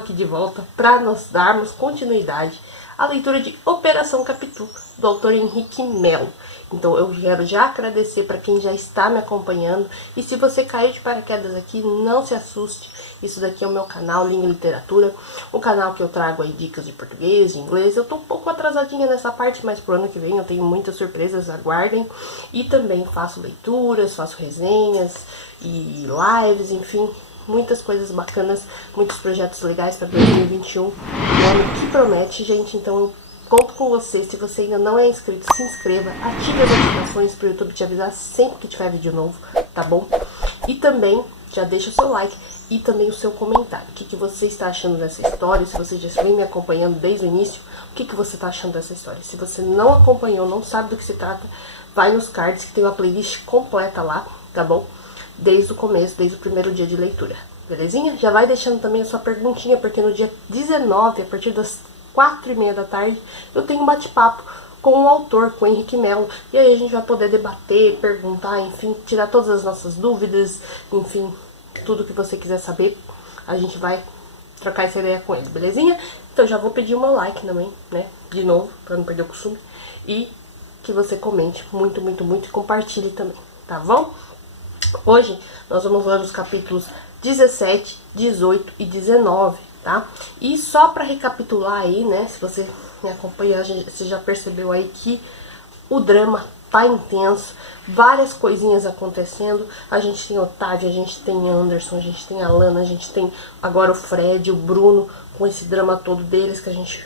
aqui de volta para nós darmos continuidade à leitura de Operação Capitu, do autor Henrique Melo. Então eu quero já agradecer para quem já está me acompanhando. E se você caiu de paraquedas aqui, não se assuste. Isso daqui é o meu canal Língua e Literatura, o canal que eu trago aí dicas de português, de inglês. Eu tô um pouco atrasadinha nessa parte, mas pro ano que vem eu tenho muitas surpresas, aguardem. E também faço leituras, faço resenhas e lives, enfim, muitas coisas bacanas, muitos projetos legais para 2021, um ano que promete, gente. Então eu conto com você. Se você ainda não é inscrito, se inscreva, ative as notificações para o YouTube te avisar sempre que tiver vídeo novo, tá bom? E também já deixa o seu like e também o seu comentário. O que você está achando dessa história? Se você já vem me acompanhando desde o início, o que você está achando dessa história? Se você não acompanhou, não sabe do que se trata, vai nos cards que tem uma playlist completa lá, tá bom? Desde o começo, desde o primeiro dia de leitura, belezinha? Já vai deixando também a sua perguntinha, porque no dia 19, a partir das 4h30 da tarde, eu tenho um bate-papo com o autor, com o Henrique Melo. E aí a gente vai poder debater, perguntar, enfim, tirar todas as nossas dúvidas, enfim, tudo que você quiser saber, a gente vai trocar essa ideia com ele, belezinha? Então já vou pedir o meu like também, né, de novo, pra não perder o costume. E que você comente muito, muito, muito e compartilhe também, tá bom? Hoje nós vamos ler os capítulos 17, 18 e 19, tá? E só para recapitular aí, né, se você me acompanha, você já percebeu aí que o drama tá intenso, várias coisinhas acontecendo. A gente tem Otávio, a gente tem Anderson, a gente tem a Lana, a gente tem agora o Fred, o Bruno, com esse drama todo deles que a gente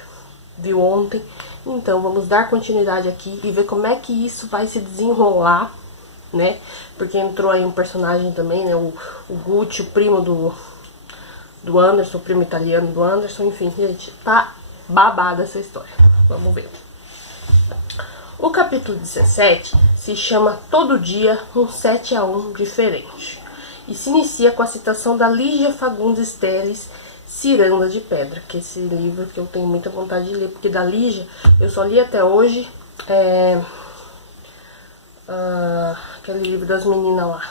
viu ontem. Então vamos dar continuidade aqui e ver como é que isso vai se desenrolar, né? Porque entrou aí um personagem também, né? O Gucci, o primo do Anderson, o primo italiano do Anderson. Enfim, gente, tá babada essa história. Vamos ver. O capítulo 17 se chama Todo Dia um 7-1 Diferente. E se inicia com a citação da Lígia Fagundes Telles, Ciranda de Pedra, que é esse livro que eu tenho muita vontade de ler, porque da Lígia eu só li até hoje aquele livro das meninas lá.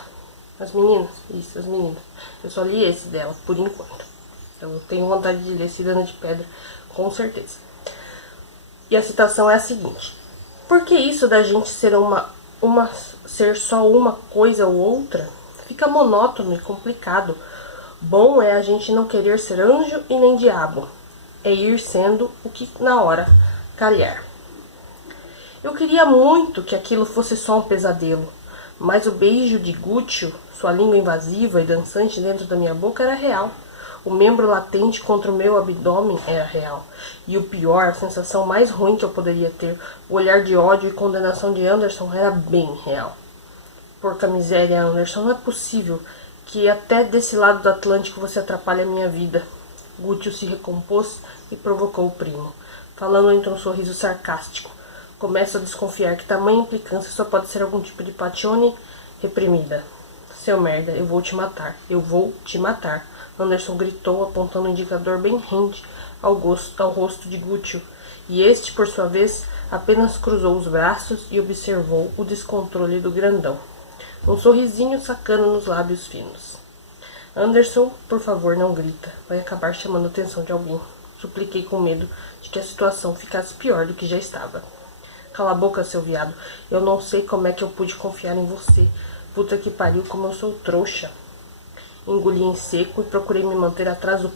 As meninas? Isso, as meninas. Eu só li esse dela, por enquanto. Então eu tenho vontade de ler Ciranda de Pedra, com certeza. E a citação é a seguinte: por que isso da gente ser ser só uma coisa ou outra? Fica monótono e complicado. Bom é a gente não querer ser anjo e nem diabo. É ir sendo o que na hora calhar. Eu queria muito que aquilo fosse só um pesadelo, mas o beijo de Guccio, sua língua invasiva e dançante dentro da minha boca, era real. O membro latente contra o meu abdômen era real. E o pior, a sensação mais ruim que eu poderia ter, o olhar de ódio e condenação de Anderson, era bem real. Porca miséria, Anderson, não é possível que até desse lado do Atlântico você atrapalhe a minha vida. Guccio se recompôs e provocou o primo, falando entre um sorriso sarcástico. Começo a desconfiar que tamanha implicância só pode ser algum tipo de paixone reprimida. Seu merda, eu vou te matar. Eu vou te matar. Anderson gritou, apontando um indicador bem rente ao rosto de Guccio. E este, por sua vez, apenas cruzou os braços e observou o descontrole do grandão. Um sorrisinho sacana nos lábios finos. Anderson, por favor, não grita. Vai acabar chamando a atenção de alguém. Supliquei com medo de que a situação ficasse pior do que já estava. Cala a boca, seu viado. Eu não sei como é que eu pude confiar em você. Puta que pariu, como eu sou trouxa. Engoli em seco e procurei me manter atrás do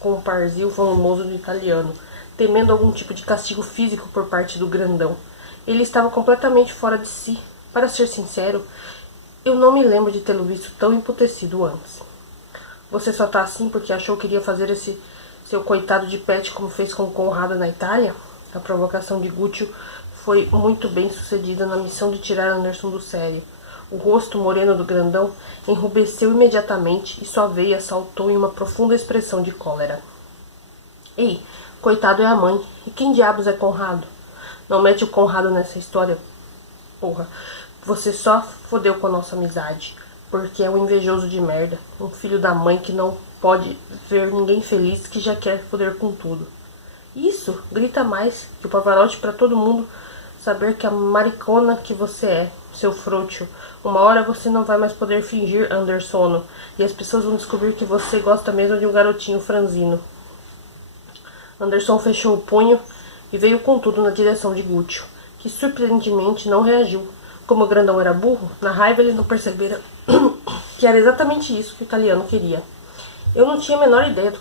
comparzil volumoso do italiano, temendo algum tipo de castigo físico por parte do grandão. Ele estava completamente fora de si. Para ser sincero, eu não me lembro de tê-lo visto tão emputecido antes. Você só tá assim porque achou que iria fazer esse seu coitado de pet como fez com Conrado na Itália? A provocação de Guccio foi muito bem sucedida na missão de tirar Anderson do sério. O rosto moreno do grandão enrubesceu imediatamente e sua veia saltou em uma profunda expressão de cólera. Ei, coitado é a mãe. E quem diabos é Conrado? Não mete o Conrado nessa história, porra. Você só fodeu com a nossa amizade, porque é um invejoso de merda. Um filho da mãe que não pode ver ninguém feliz, que já quer foder com tudo. Isso, grita mais, que o Pavarotti pra todo mundo saber que a maricona que você é, seu frouxo. Uma hora você não vai mais poder fingir Andersono, e as pessoas vão descobrir que você gosta mesmo de um garotinho franzino. Anderson fechou o punho e veio com tudo na direção de Gúcio, que surpreendentemente não reagiu. Como o grandão era burro, na raiva ele não percebera que era exatamente isso que o italiano queria. Eu não tinha a menor ideia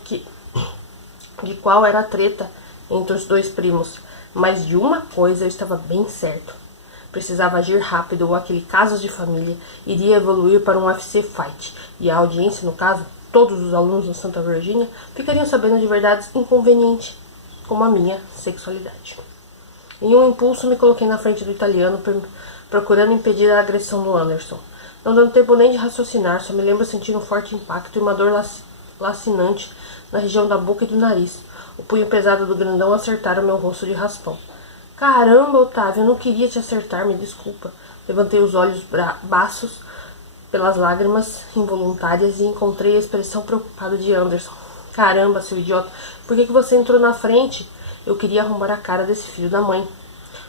de qual era a treta entre os dois primos, mas de uma coisa eu estava bem certo. Precisava agir rápido ou aquele caso de família iria evoluir para um UFC fight, e a audiência, no caso, todos os alunos de Santa Virgínia, ficariam sabendo de verdades inconvenientes, como a minha sexualidade. Em um impulso me coloquei na frente do italiano, procurando impedir a agressão do Anderson. Não dando tempo nem de raciocinar, só me lembro sentir um forte impacto e uma dor lacinante na região da boca e do nariz. O punho pesado do grandão acertara o meu rosto de raspão. Caramba, Otávio, eu não queria te acertar, me desculpa. Levantei os olhos baços pelas lágrimas involuntárias e encontrei a expressão preocupada de Anderson. Caramba, seu idiota, por que você entrou na frente? Eu queria arrombar a cara desse filho da mãe.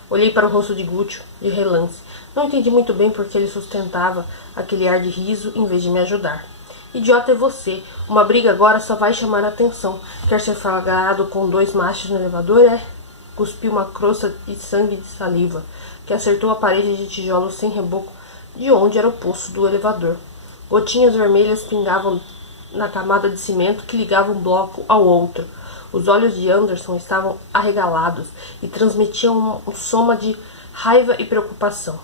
Olhei para o rosto de Gúcio, de relance. Não entendi muito bem porque ele sustentava aquele ar de riso em vez de me ajudar. Idiota é você. Uma briga agora só vai chamar a atenção. Quer ser flagrado com dois machos no elevador, é? Cuspi uma crosta de sangue e de saliva, que acertou a parede de tijolo sem reboco, de onde era o poço do elevador. Gotinhas vermelhas pingavam na camada de cimento que ligava um bloco ao outro. Os olhos de Anderson estavam arregalados e transmitiam um soma de raiva e preocupação.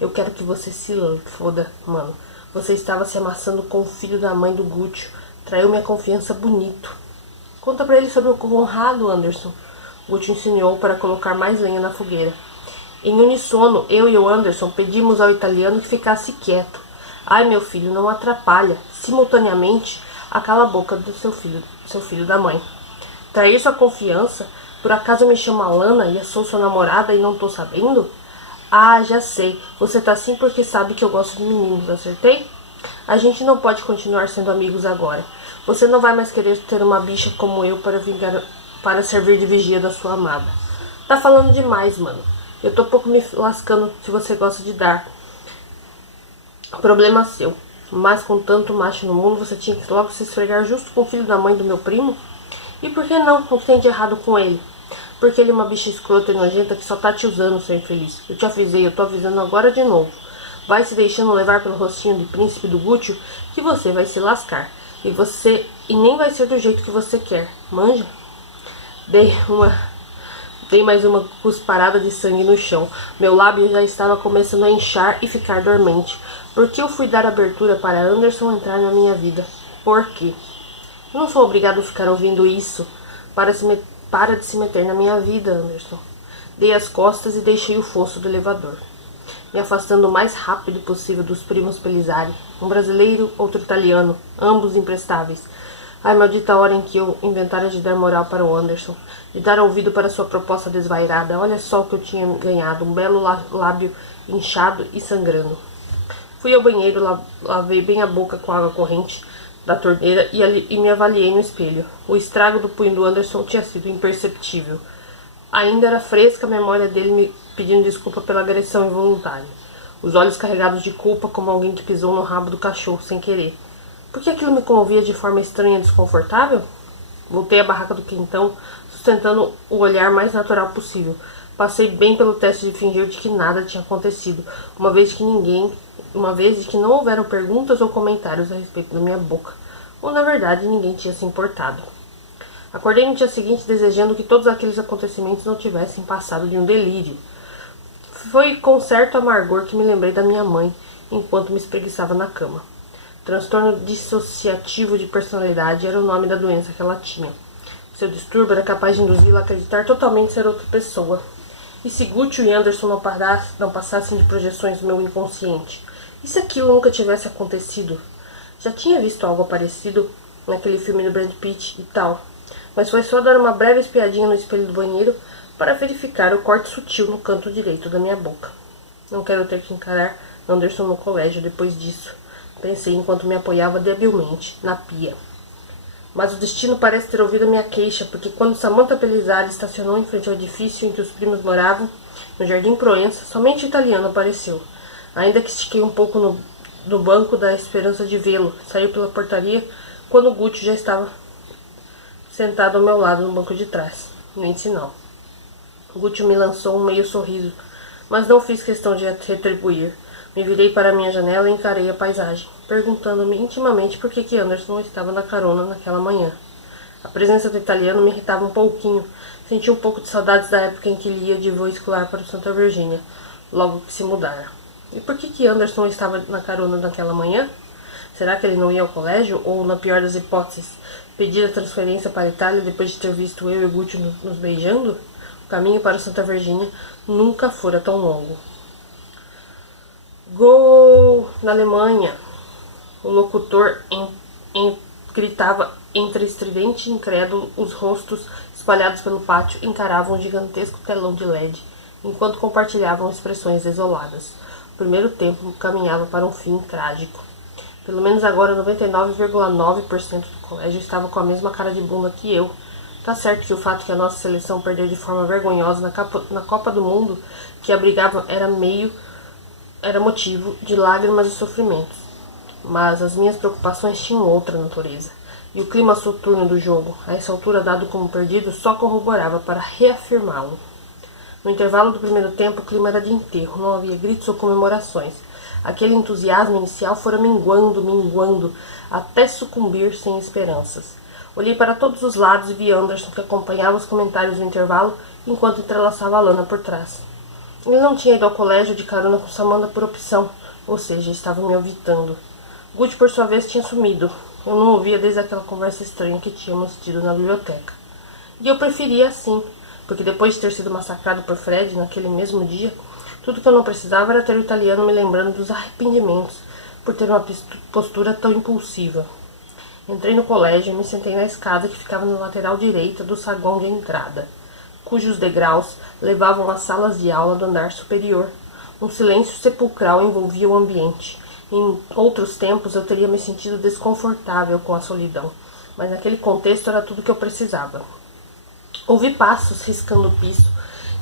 Eu quero que você se foda, mano. Você estava se amassando com o filho da mãe do Gúcio. Traiu minha confiança bonito. Conta pra ele sobre o Conrado, Anderson. Gúcio insinuou para colocar mais lenha na fogueira. Em unissono, eu e o Anderson pedimos ao italiano que ficasse quieto. Ai, meu filho, não atrapalha. Simultaneamente, acala a boca do seu filho da mãe. Trair sua confiança? Por acaso eu me chamo Alana e eu sou sua namorada e não tô sabendo? Ah, já sei. Você tá assim porque sabe que eu gosto de meninos, acertei? A gente não pode continuar sendo amigos agora. Você não vai mais querer ter uma bicha como eu para servir de vigia da sua amada. Tá falando demais, mano. Eu tô pouco me lascando se você gosta de dar. Problema seu. Mas com tanto macho no mundo, você tinha que logo se esfregar justo com o filho da mãe do meu primo? E por que não? O que tem de errado com ele? Porque ele é uma bicha escrota e nojenta que só tá te usando, seu infeliz. Eu te avisei, eu tô avisando agora de novo. Vai se deixando levar pelo rostinho de príncipe do Gúcio que você vai se lascar. E nem vai ser do jeito que você quer. Manja? Dei mais uma cusparada de sangue no chão. Meu lábio já estava começando a inchar e ficar dormente. Por que eu fui dar abertura para Anderson entrar na minha vida? Por quê? Eu não sou obrigado a ficar ouvindo isso. Para de se meter na minha vida, Anderson. Dei as costas e deixei o fosso do elevador, me afastando o mais rápido possível dos primos Pelizari. Um brasileiro, outro italiano, ambos imprestáveis. Ai, maldita hora em que eu inventara de dar moral para o Anderson, de dar ouvido para sua proposta desvairada. Olha só o que eu tinha ganhado, um belo lábio inchado e sangrando. Fui ao banheiro, lavei bem a boca com água corrente da torneira e me avaliei no espelho. O estrago do punho do Anderson tinha sido imperceptível. Ainda era fresca a memória dele me pedindo desculpa pela agressão involuntária. Os olhos carregados de culpa como alguém que pisou no rabo do cachorro sem querer. Por que aquilo me comovia de forma estranha e desconfortável? Voltei à barraca do quentão, sustentando o olhar mais natural possível. Passei bem pelo teste de fingir de que nada tinha acontecido, uma vez de que não houveram perguntas ou comentários a respeito da minha boca, ou na verdade ninguém tinha se importado. Acordei no dia seguinte desejando que todos aqueles acontecimentos não tivessem passado de um delírio. Foi com certo amargor que me lembrei da minha mãe, enquanto me espreguiçava na cama. Transtorno dissociativo de personalidade era o nome da doença que ela tinha. Seu distúrbio era capaz de induzi-la a acreditar totalmente ser outra pessoa. E se Gúcio e Anderson não passassem de projeções do meu inconsciente? E se aquilo nunca tivesse acontecido? Já tinha visto algo parecido naquele filme do Brad Pitt e tal, mas foi só dar uma breve espiadinha no espelho do banheiro para verificar o corte sutil no canto direito da minha boca. Não quero ter que encarar Anderson no colégio depois disso, pensei enquanto me apoiava debilmente na pia. Mas o destino parece ter ouvido a minha queixa, porque quando Samantha Pelizari estacionou em frente ao edifício em que os primos moravam, no Jardim Proença, somente o italiano apareceu. Ainda que estiquei um pouco no banco da esperança de vê-lo, saiu pela portaria quando Gúcio já estava sentado ao meu lado no banco de trás. Nem sinal. Gucci me lançou um meio sorriso, mas não fiz questão de retribuir. Me virei para a minha janela e encarei a paisagem, perguntando-me intimamente por que Anderson não estava na carona naquela manhã. A presença do italiano me irritava um pouquinho. Senti um pouco de saudades da época em que ele ia de voo escolar para o Santa Virgínia, logo que se mudara. E por que Anderson estava na carona naquela manhã? Será que ele não ia ao colégio? Ou, na pior das hipóteses, pedir a transferência para a Itália depois de ter visto eu e Gucci nos beijando? O caminho para Santa Virgínia nunca fora tão longo. Gol na Alemanha! O locutor gritava entre estridente e incrédulo. Os rostos espalhados pelo pátio encaravam um gigantesco telão de LED, enquanto compartilhavam expressões desoladas. O primeiro tempo caminhava para um fim trágico. Pelo menos agora 99,9% do colégio estava com a mesma cara de bunda que eu. Tá certo que o fato que a nossa seleção perdeu de forma vergonhosa na Copa do Mundo que abrigava era motivo de lágrimas e sofrimentos. Mas as minhas preocupações tinham outra natureza. E o clima soturno do jogo, a essa altura dado como perdido, só corroborava para reafirmá-lo. No intervalo do primeiro tempo, o clima era de enterro, não havia gritos ou comemorações. Aquele entusiasmo inicial fora minguando, até sucumbir sem esperanças. Olhei para todos os lados e vi Anderson, que acompanhava os comentários do intervalo, enquanto entrelaçava a Lana por trás. Ele não tinha ido ao colégio de carona com Samantha por opção, ou seja, estava me evitando. Gucci, por sua vez, tinha sumido. Eu não ouvia desde aquela conversa estranha que tínhamos tido na biblioteca. E eu preferia assim, porque depois de ter sido massacrado por Fred naquele mesmo dia, tudo que eu não precisava era ter o italiano me lembrando dos arrependimentos por ter uma postura tão impulsiva. Entrei no colégio e me sentei na escada que ficava na lateral direita do saguão de entrada, cujos degraus levavam às salas de aula do andar superior. Um silêncio sepulcral envolvia o ambiente. Em outros tempos eu teria me sentido desconfortável com a solidão, mas naquele contexto era tudo o que eu precisava. Ouvi passos riscando o piso,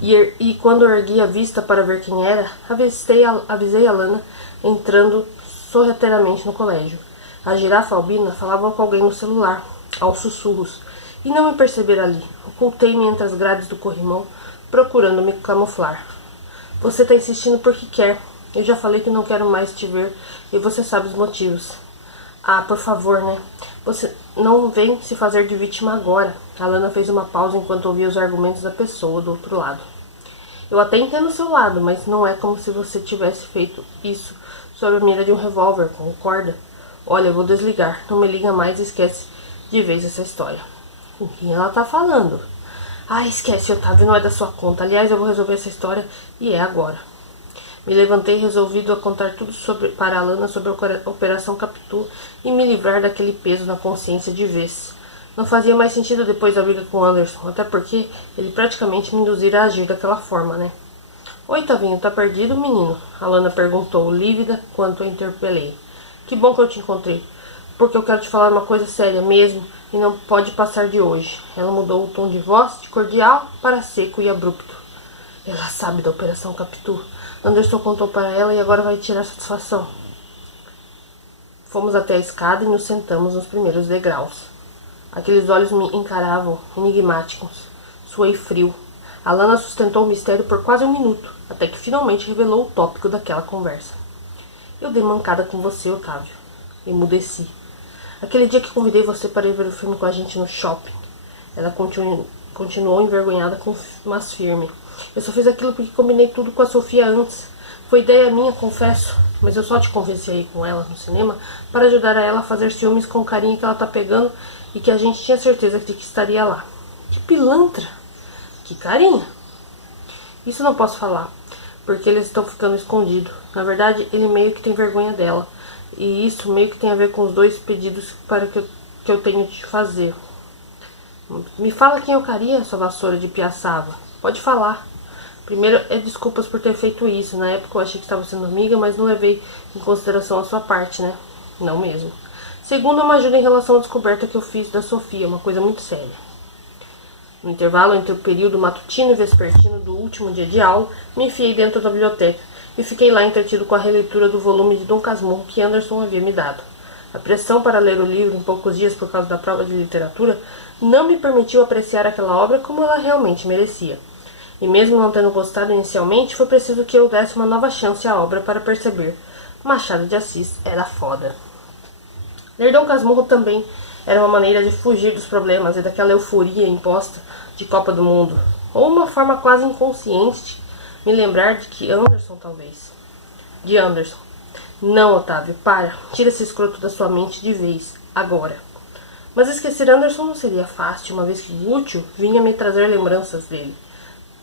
e quando ergui a vista para ver quem era, avisei a Lana entrando sorrateiramente no colégio. A girafa albina falava com alguém no celular, aos sussurros, e não me perceber ali. Ocultei-me entre as grades do corrimão, procurando me camuflar. Você está insistindo porque quer. Eu já falei que não quero mais te ver, e você sabe os motivos. Ah, por favor, né? Você não vem se fazer de vítima agora. A Lana fez uma pausa enquanto ouvia os argumentos da pessoa do outro lado. Eu até entendo o seu lado, mas não é como se você tivesse feito isso sob a mira de um revólver, concorda? Olha, eu vou desligar. Não me liga mais e esquece de vez essa história. Com quem ela tá falando? Ah, esquece, Otávio, não é da sua conta. Aliás, eu vou resolver essa história e é agora. Me levantei resolvido a contar tudo para a Lana sobre a Operação Capitu e me livrar daquele peso na consciência de vez. Não fazia mais sentido depois da briga com Anderson, até porque ele praticamente me induzira a agir daquela forma, né? Oi, Tavinho, tá perdido, menino? A Lana perguntou, lívida, quanto eu interpelei. Que bom que eu te encontrei, porque eu quero te falar uma coisa séria mesmo e não pode passar de hoje. Ela mudou o tom de voz de cordial para seco e abrupto. Ela sabe da Operação Capitu. Anderson contou para ela e agora vai tirar satisfação. Fomos até a escada e nos sentamos nos primeiros degraus. Aqueles olhos me encaravam, enigmáticos. Suei frio. A Lana sustentou o mistério por quase um minuto, até que finalmente revelou o tópico daquela conversa. Eu dei mancada com você, Otávio. Emudeci. Aquele dia que convidei você para ir ver o filme com a gente no shopping. Ela continuou envergonhada, mas firme. Eu só fiz aquilo porque combinei tudo com a Sofia antes. Foi ideia minha, confesso. Mas eu só te convenci a ir com ela no cinema para ajudar a ela a fazer ciúmes com o carinha que ela tá pegando e que a gente tinha certeza de que estaria lá. Que pilantra! Que carinha! Isso não posso falar, porque eles estão ficando escondidos. Na verdade, ele meio que tem vergonha dela. E isso meio que tem a ver com os dois pedidos que eu tenho de fazer. Me fala quem é o carinha, sua vassoura de piaçava. Pode falar. Primeiro, desculpas por ter feito isso. Na época eu achei que estava sendo amiga, mas não levei em consideração a sua parte, né? Não mesmo. Segundo, é uma ajuda em relação à descoberta que eu fiz da Sofia, uma coisa muito séria. No intervalo entre o período matutino e vespertino do último dia de aula, me enfiei dentro da biblioteca e fiquei lá entretido com a releitura do volume de Dom Casmurro que Anderson havia me dado. A pressão para ler o livro em poucos dias por causa da prova de literatura não me permitiu apreciar aquela obra como ela realmente merecia. E mesmo não tendo gostado inicialmente, foi preciso que eu desse uma nova chance à obra para perceber. Machado de Assis era foda. Ler Dom Casmurro também era uma maneira de fugir dos problemas e daquela euforia imposta de Copa do Mundo. Ou uma forma quase inconsciente de me lembrar de que Anderson, talvez. De Anderson. Não, Otávio, para. Tira esse escroto da sua mente de vez. Agora. Mas esquecer Anderson não seria fácil, uma vez que Gúcio vinha me trazer lembranças dele.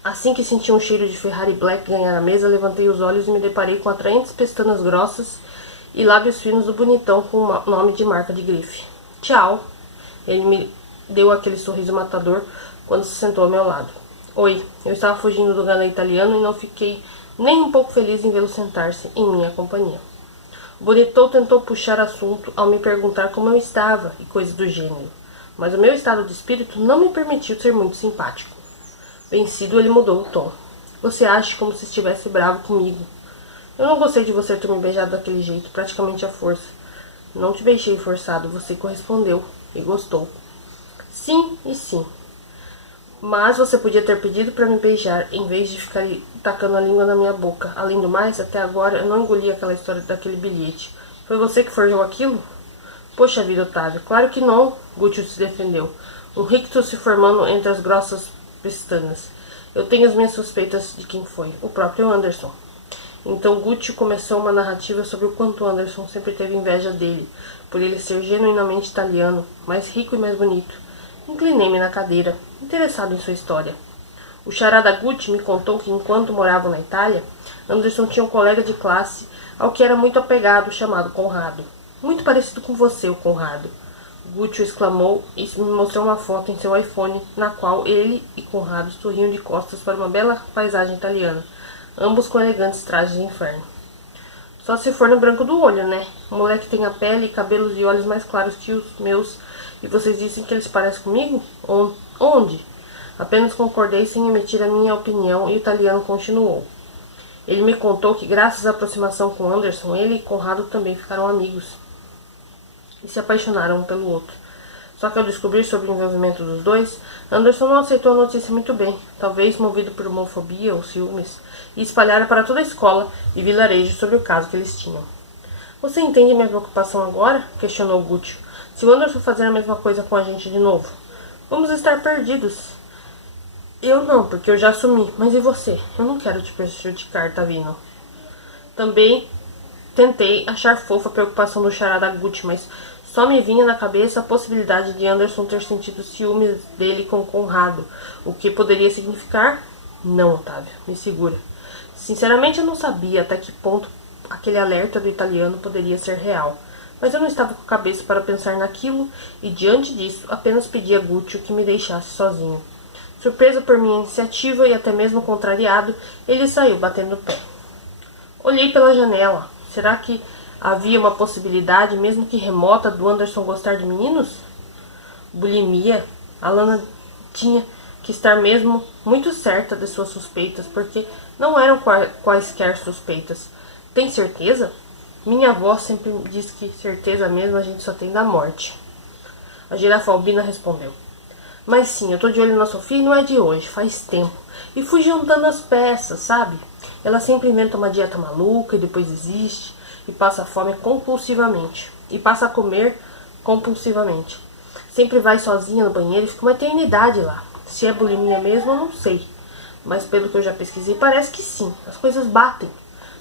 Assim que senti um cheiro de Ferrari Black ganhar a mesa, levantei os olhos e me deparei com atraentes pestanas grossas e lábios finos do bonitão com o nome de marca de grife. Tchau. Ele me deu aquele sorriso matador quando se sentou ao meu lado. Oi, eu estava fugindo do galã italiano e não fiquei nem um pouco feliz em vê-lo sentar-se em minha companhia. O bonitão tentou puxar assunto ao me perguntar como eu estava e coisas do gênero, mas o meu estado de espírito não me permitiu ser muito simpático. Vencido, ele mudou o tom. Você age como se estivesse bravo comigo. Eu não gostei de você ter me beijado daquele jeito, praticamente à força. Não te beijei forçado, você correspondeu e gostou. Sim e sim. Mas você podia ter pedido para me beijar, em vez de ficar tacando a língua na minha boca. Além do mais, até agora eu não engoli aquela história daquele bilhete. Foi você que forjou aquilo? Poxa vida, Otávio, claro que não, Gúcio se defendeu, um ricto se formando entre as grossas pestanas. Eu tenho as minhas suspeitas de quem foi, o próprio Anderson. Então Gúcio começou uma narrativa sobre o quanto Anderson sempre teve inveja dele, por ele ser genuinamente italiano, mais rico e mais bonito. Inclinei-me na cadeira, interessado em sua história. O charada Gúcio me contou que enquanto moravam na Itália, Anderson tinha um colega de classe ao que era muito apegado, chamado Conrado. Muito parecido com você, o Conrado. Gúcio exclamou e me mostrou uma foto em seu iPhone, na qual ele e Conrado sorriam de costas para uma bela paisagem italiana, ambos com elegantes trajes de inferno. Só se for no branco do olho, né? O moleque tem a pele, cabelos e olhos mais claros que os meus, e vocês dizem que ele se parece comigo? Onde? Apenas concordei sem emitir a minha opinião e o italiano continuou. Ele me contou que graças à aproximação com Anderson, ele e Conrado também ficaram amigos e se apaixonaram um pelo outro. Só que ao descobrir sobre o envolvimento dos dois, Anderson não aceitou a notícia muito bem, talvez movido por homofobia ou ciúmes, e espalhara para toda a escola e vilarejo sobre o caso que eles tinham. Você entende minha preocupação agora? Questionou Gúcio. Se o Anderson fazer a mesma coisa com a gente de novo, vamos estar perdidos. Eu não, porque eu já assumi, mas e você? Eu não quero te prejudicar, Tavino. Também tentei achar fofa a preocupação do charada Gúcio, mas só me vinha na cabeça a possibilidade de Anderson ter sentido ciúmes dele com Conrado, o que poderia significar... Não, Otávio, me segura. Sinceramente, eu não sabia até que ponto aquele alerta do italiano poderia ser real, mas eu não estava com a cabeça para pensar naquilo e, diante disso, apenas pedi a Gúcio que me deixasse sozinho. Surpreso por minha iniciativa e até mesmo contrariado, ele saiu batendo o pé. Olhei pela janela. Será que havia uma possibilidade, mesmo que remota, do Anderson gostar de meninos? Bulimia. A Lana tinha que estar mesmo muito certa de suas suspeitas, porque não eram quaisquer suspeitas. Tem certeza? Minha avó sempre diz que certeza mesmo a gente só tem da morte. A girafa albina respondeu. Mas sim, eu tô de olho na Sofia e não é de hoje, faz tempo. E fui juntando as peças, sabe? Ela sempre inventa uma dieta maluca e depois desiste. E passa fome compulsivamente. E passa a comer compulsivamente. Sempre vai sozinha no banheiro e fica uma eternidade lá. Se é bulimia mesmo, eu não sei. Mas pelo que eu já pesquisei, parece que sim. As coisas batem.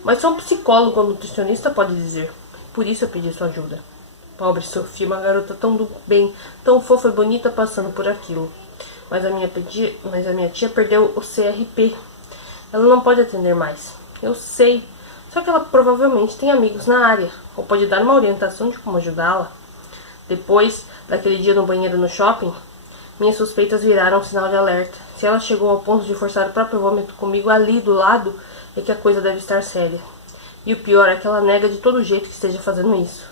Mas só um psicólogo ou nutricionista pode dizer. Por isso eu pedi sua ajuda. Pobre Sofia, uma garota tão do bem, tão fofa e bonita passando por aquilo. Mas a minha tia perdeu o CRP. Ela não pode atender mais. Eu sei. Só que ela provavelmente tem amigos na área. Ou pode dar uma orientação de como ajudá-la. Depois daquele dia no banheiro no shopping, minhas suspeitas viraram um sinal de alerta. Se ela chegou ao ponto de forçar o próprio vômito comigo ali do lado, é que a coisa deve estar séria. E o pior é que ela nega de todo jeito que esteja fazendo isso.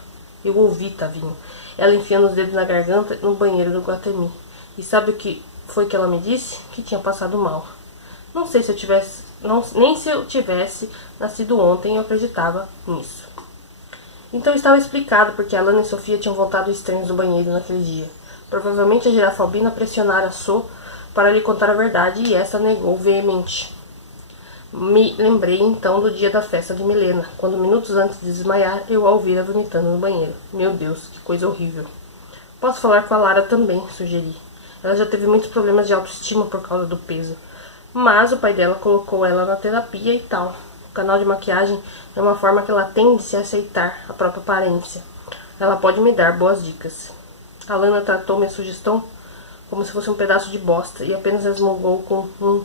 Eu ouvi, Tavinho, ela enfiando os dedos na garganta no banheiro do Guatemi. E sabe o que foi que ela me disse? Que tinha passado mal. Não sei se eu tivesse... nem se eu tivesse nascido ontem eu acreditava nisso. Então estava explicado porque Alana e Sofia tinham voltado estranhos do banheiro naquele dia. Provavelmente a girafa albina pressionara So para lhe contar a verdade e essa negou veemente. Me lembrei então do dia da festa de Milena, quando minutos antes de desmaiar eu a ouvira vomitando no banheiro. Meu Deus, que coisa horrível. Posso falar com a Lara também, sugeri. Ela já teve muitos problemas de autoestima por causa do peso. Mas o pai dela colocou ela na terapia e tal. O canal de maquiagem é uma forma que ela tem de se aceitar a própria aparência. Ela pode me dar boas dicas. A Lana tratou minha sugestão como se fosse um pedaço de bosta e apenas resmungou com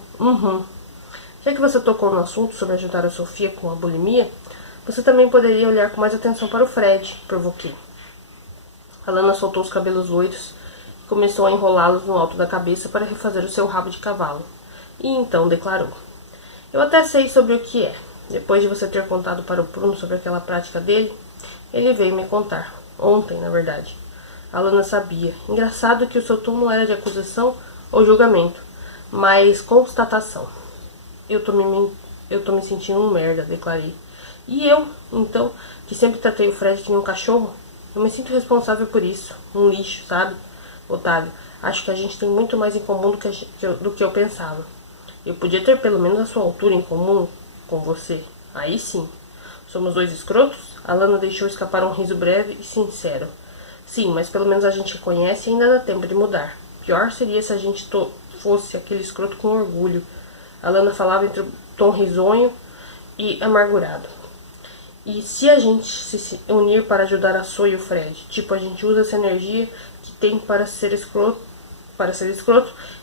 Já que você tocou no assunto sobre ajudar a Sofia com a bulimia, você também poderia olhar com mais atenção para o Fred, provoquei. A Lana soltou os cabelos loiros e começou a enrolá-los no alto da cabeça para refazer o seu rabo de cavalo. E então declarou: eu até sei sobre o que é. Depois de você ter contado para o Bruno sobre aquela prática dele, ele veio me contar. Ontem, na verdade. A Lana sabia. Engraçado que o seu tom não era de acusação ou julgamento, mas constatação. Eu tô me sentindo um merda, declarei. E eu, então, que sempre tratei o Fred que nem um cachorro, eu me sinto responsável por isso. Um lixo, sabe? Otávio, acho que a gente tem muito mais em comum do que eu pensava. Eu podia ter pelo menos a sua altura em comum com você. Aí sim. Somos dois escrotos? A Lana deixou escapar um riso breve e sincero. Sim, mas pelo menos a gente conhece e ainda dá tempo de mudar. Pior seria se a gente fosse aquele escroto com orgulho. A Lana falava entre o tom risonho e amargurado. E se a gente se unir para ajudar a So e o Fred? Tipo, a gente usa essa energia que tem para ser escroto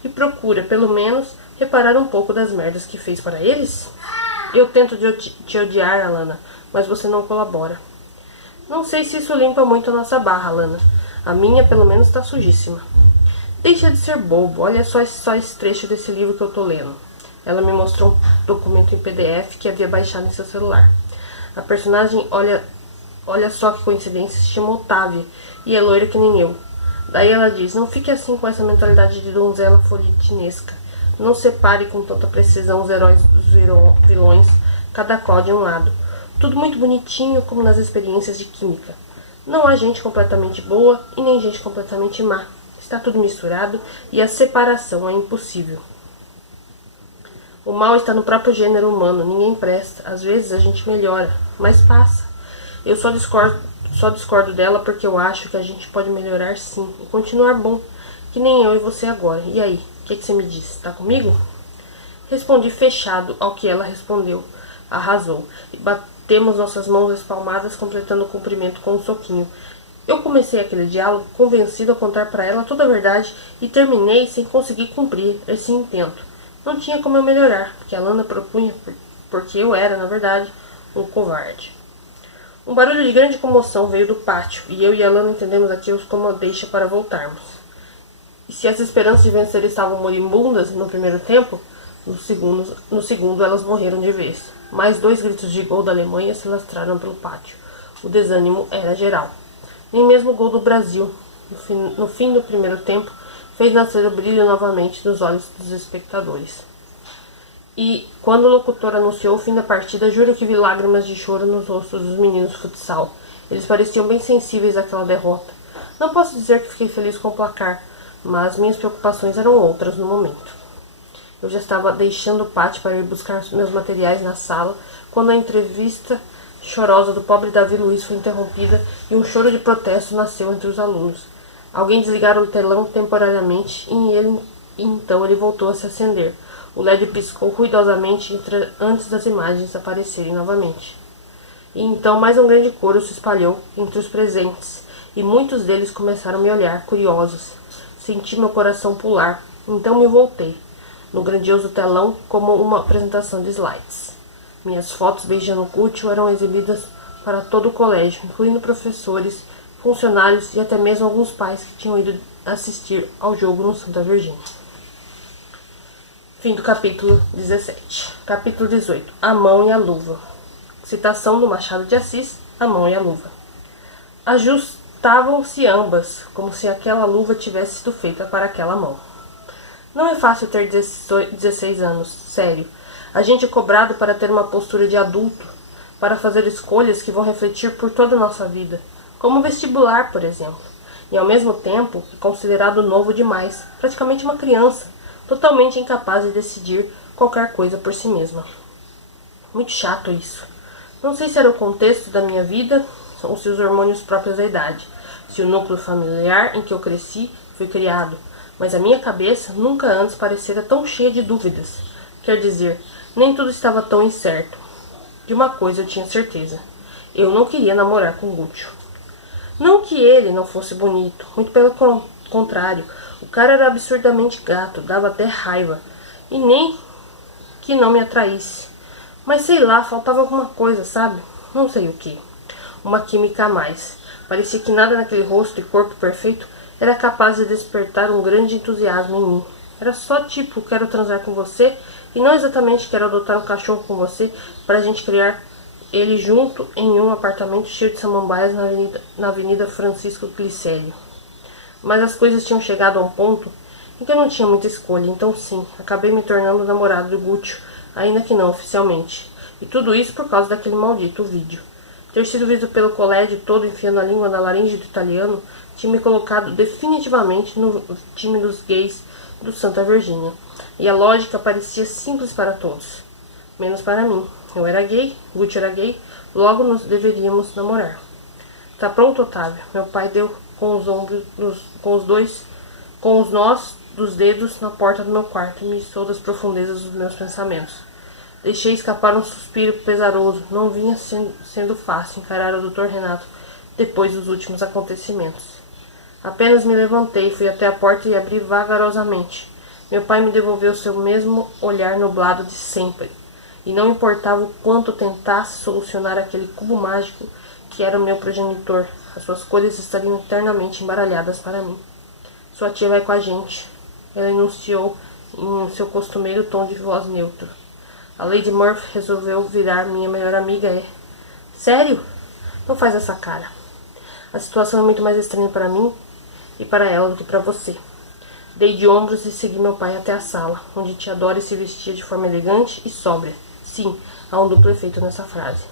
e procura, pelo menos, reparar um pouco das merdas que fez para eles? Eu tento te odiar, Alana, mas você não colabora. Não sei se isso limpa muito a nossa barra, Alana. A minha, pelo menos, está sujíssima. Deixa de ser bobo. Olha só esse trecho desse livro que eu tô lendo. Ela me mostrou um documento em PDF que havia baixado em seu celular. A personagem, olha só que coincidência, se chama Otávia e é loira que nem eu. Daí ela diz: não fique assim com essa mentalidade de donzela folhetinesca. Não separe com tanta precisão os heróis dos vilões, cada qual de um lado. Tudo muito bonitinho, como nas experiências de química. Não há gente completamente boa e nem gente completamente má. Está tudo misturado e a separação é impossível. O mal está no próprio gênero humano, ninguém presta. Às vezes a gente melhora, mas passa. Eu só discordo dela porque eu acho que a gente pode melhorar sim e continuar bom, que nem eu e você agora. E aí, o que você me diz? Tá comigo? Respondi fechado ao que ela respondeu. Arrasou. E batemos nossas mãos espalmadas, completando o cumprimento com um soquinho. Eu comecei aquele diálogo convencido a contar para ela toda a verdade e terminei sem conseguir cumprir esse intento. Não tinha como eu melhorar, porque a Lana propunha, porque eu era, na verdade, um covarde. Um barulho de grande comoção veio do pátio, e eu e a Lana entendemos aquilo como a deixa para voltarmos. E se as esperanças de vencer estavam moribundas no primeiro tempo, no segundo elas morreram de vez. Mais 2 gritos de gol da Alemanha se lastraram pelo pátio. O desânimo era geral. Nem mesmo o gol do Brasil, no fim do primeiro tempo, fez nascer o brilho novamente nos olhos dos espectadores. E, quando o locutor anunciou o fim da partida, juro que vi lágrimas de choro nos rostos dos meninos de futsal. Eles pareciam bem sensíveis àquela derrota. Não posso dizer que fiquei feliz com o placar, mas minhas preocupações eram outras no momento. Eu já estava deixando o pátio para ir buscar meus materiais na sala, quando a entrevista chorosa do pobre Davi Luiz foi interrompida e um choro de protesto nasceu entre os alunos. Alguém desligara o telão temporariamente e então ele voltou a se acender. O LED piscou ruidosamente antes das imagens aparecerem novamente. E então mais um grande coro se espalhou entre os presentes, e muitos deles começaram a me olhar, curiosos. Senti meu coração pular, então me voltei, no grandioso telão, como uma apresentação de slides. Minhas fotos beijando o cútil eram exibidas para todo o colégio, incluindo professores, funcionários e até mesmo alguns pais que tinham ido assistir ao jogo no Santa Virgínia. Fim do capítulo 17. Capítulo 18. A mão e a luva. Citação do Machado de Assis, A mão e a luva. Ajustavam-se ambas, como se aquela luva tivesse sido feita para aquela mão. Não é fácil ter 16 anos, sério. A gente é cobrado para ter uma postura de adulto, para fazer escolhas que vão refletir por toda a nossa vida, como o vestibular, por exemplo. E ao mesmo tempo é considerado novo demais, praticamente uma criança, totalmente incapaz de decidir qualquer coisa por si mesma. Muito chato isso. Não sei se era o contexto da minha vida ou se os hormônios próprios da idade, se o núcleo familiar em que eu cresci foi criado, mas a minha cabeça nunca antes parecera tão cheia de dúvidas. Quer dizer, nem tudo estava tão incerto. De uma coisa eu tinha certeza. Eu não queria namorar com Guccio. Não que ele não fosse bonito, muito pelo contrário. O cara era absurdamente gato, dava até raiva. E nem que não me atraísse. Mas sei lá, faltava alguma coisa, sabe? Não sei o que. Uma química a mais. Parecia que nada naquele rosto e corpo perfeito era capaz de despertar um grande entusiasmo em mim. Era só tipo, quero transar com você, e não exatamente quero adotar um cachorro com você para a gente criar ele junto em um apartamento cheio de samambaias na Avenida Francisco Glicério. Mas as coisas tinham chegado a um ponto em que eu não tinha muita escolha, então sim, acabei me tornando namorado do Guccio, ainda que não oficialmente. E tudo isso por causa daquele maldito vídeo. Ter sido visto pelo colégio todo enfiando a língua na laringe do italiano tinha me colocado definitivamente no time dos gays do Santa Virgínia. E a lógica parecia simples para todos, menos para mim. Eu era gay, Guccio era gay, logo nos deveríamos namorar. Tá pronto, Otávio? Meu pai deu com os nós dos dedos na porta do meu quarto e me içou das profundezas dos meus pensamentos. Deixei escapar um suspiro pesaroso. Não vinha sendo fácil encarar o Dr. Renato depois dos últimos acontecimentos. Apenas me levantei, fui até a porta e abri vagarosamente. Meu pai me devolveu seu mesmo olhar nublado de sempre. E não importava o quanto tentasse solucionar aquele cubo mágico que era o meu progenitor, as suas cores estariam eternamente embaralhadas para mim. Sua tia vai com a gente, ela enunciou em seu costumeiro tom de voz neutro. A Lady Murphy resolveu virar minha melhor amiga e... Sério? Não faz essa cara. A situação é muito mais estranha para mim e para ela do que para você. Dei de ombros e segui meu pai até a sala, onde tia Dory se vestia de forma elegante e sóbria. Sim, há um duplo efeito nessa frase.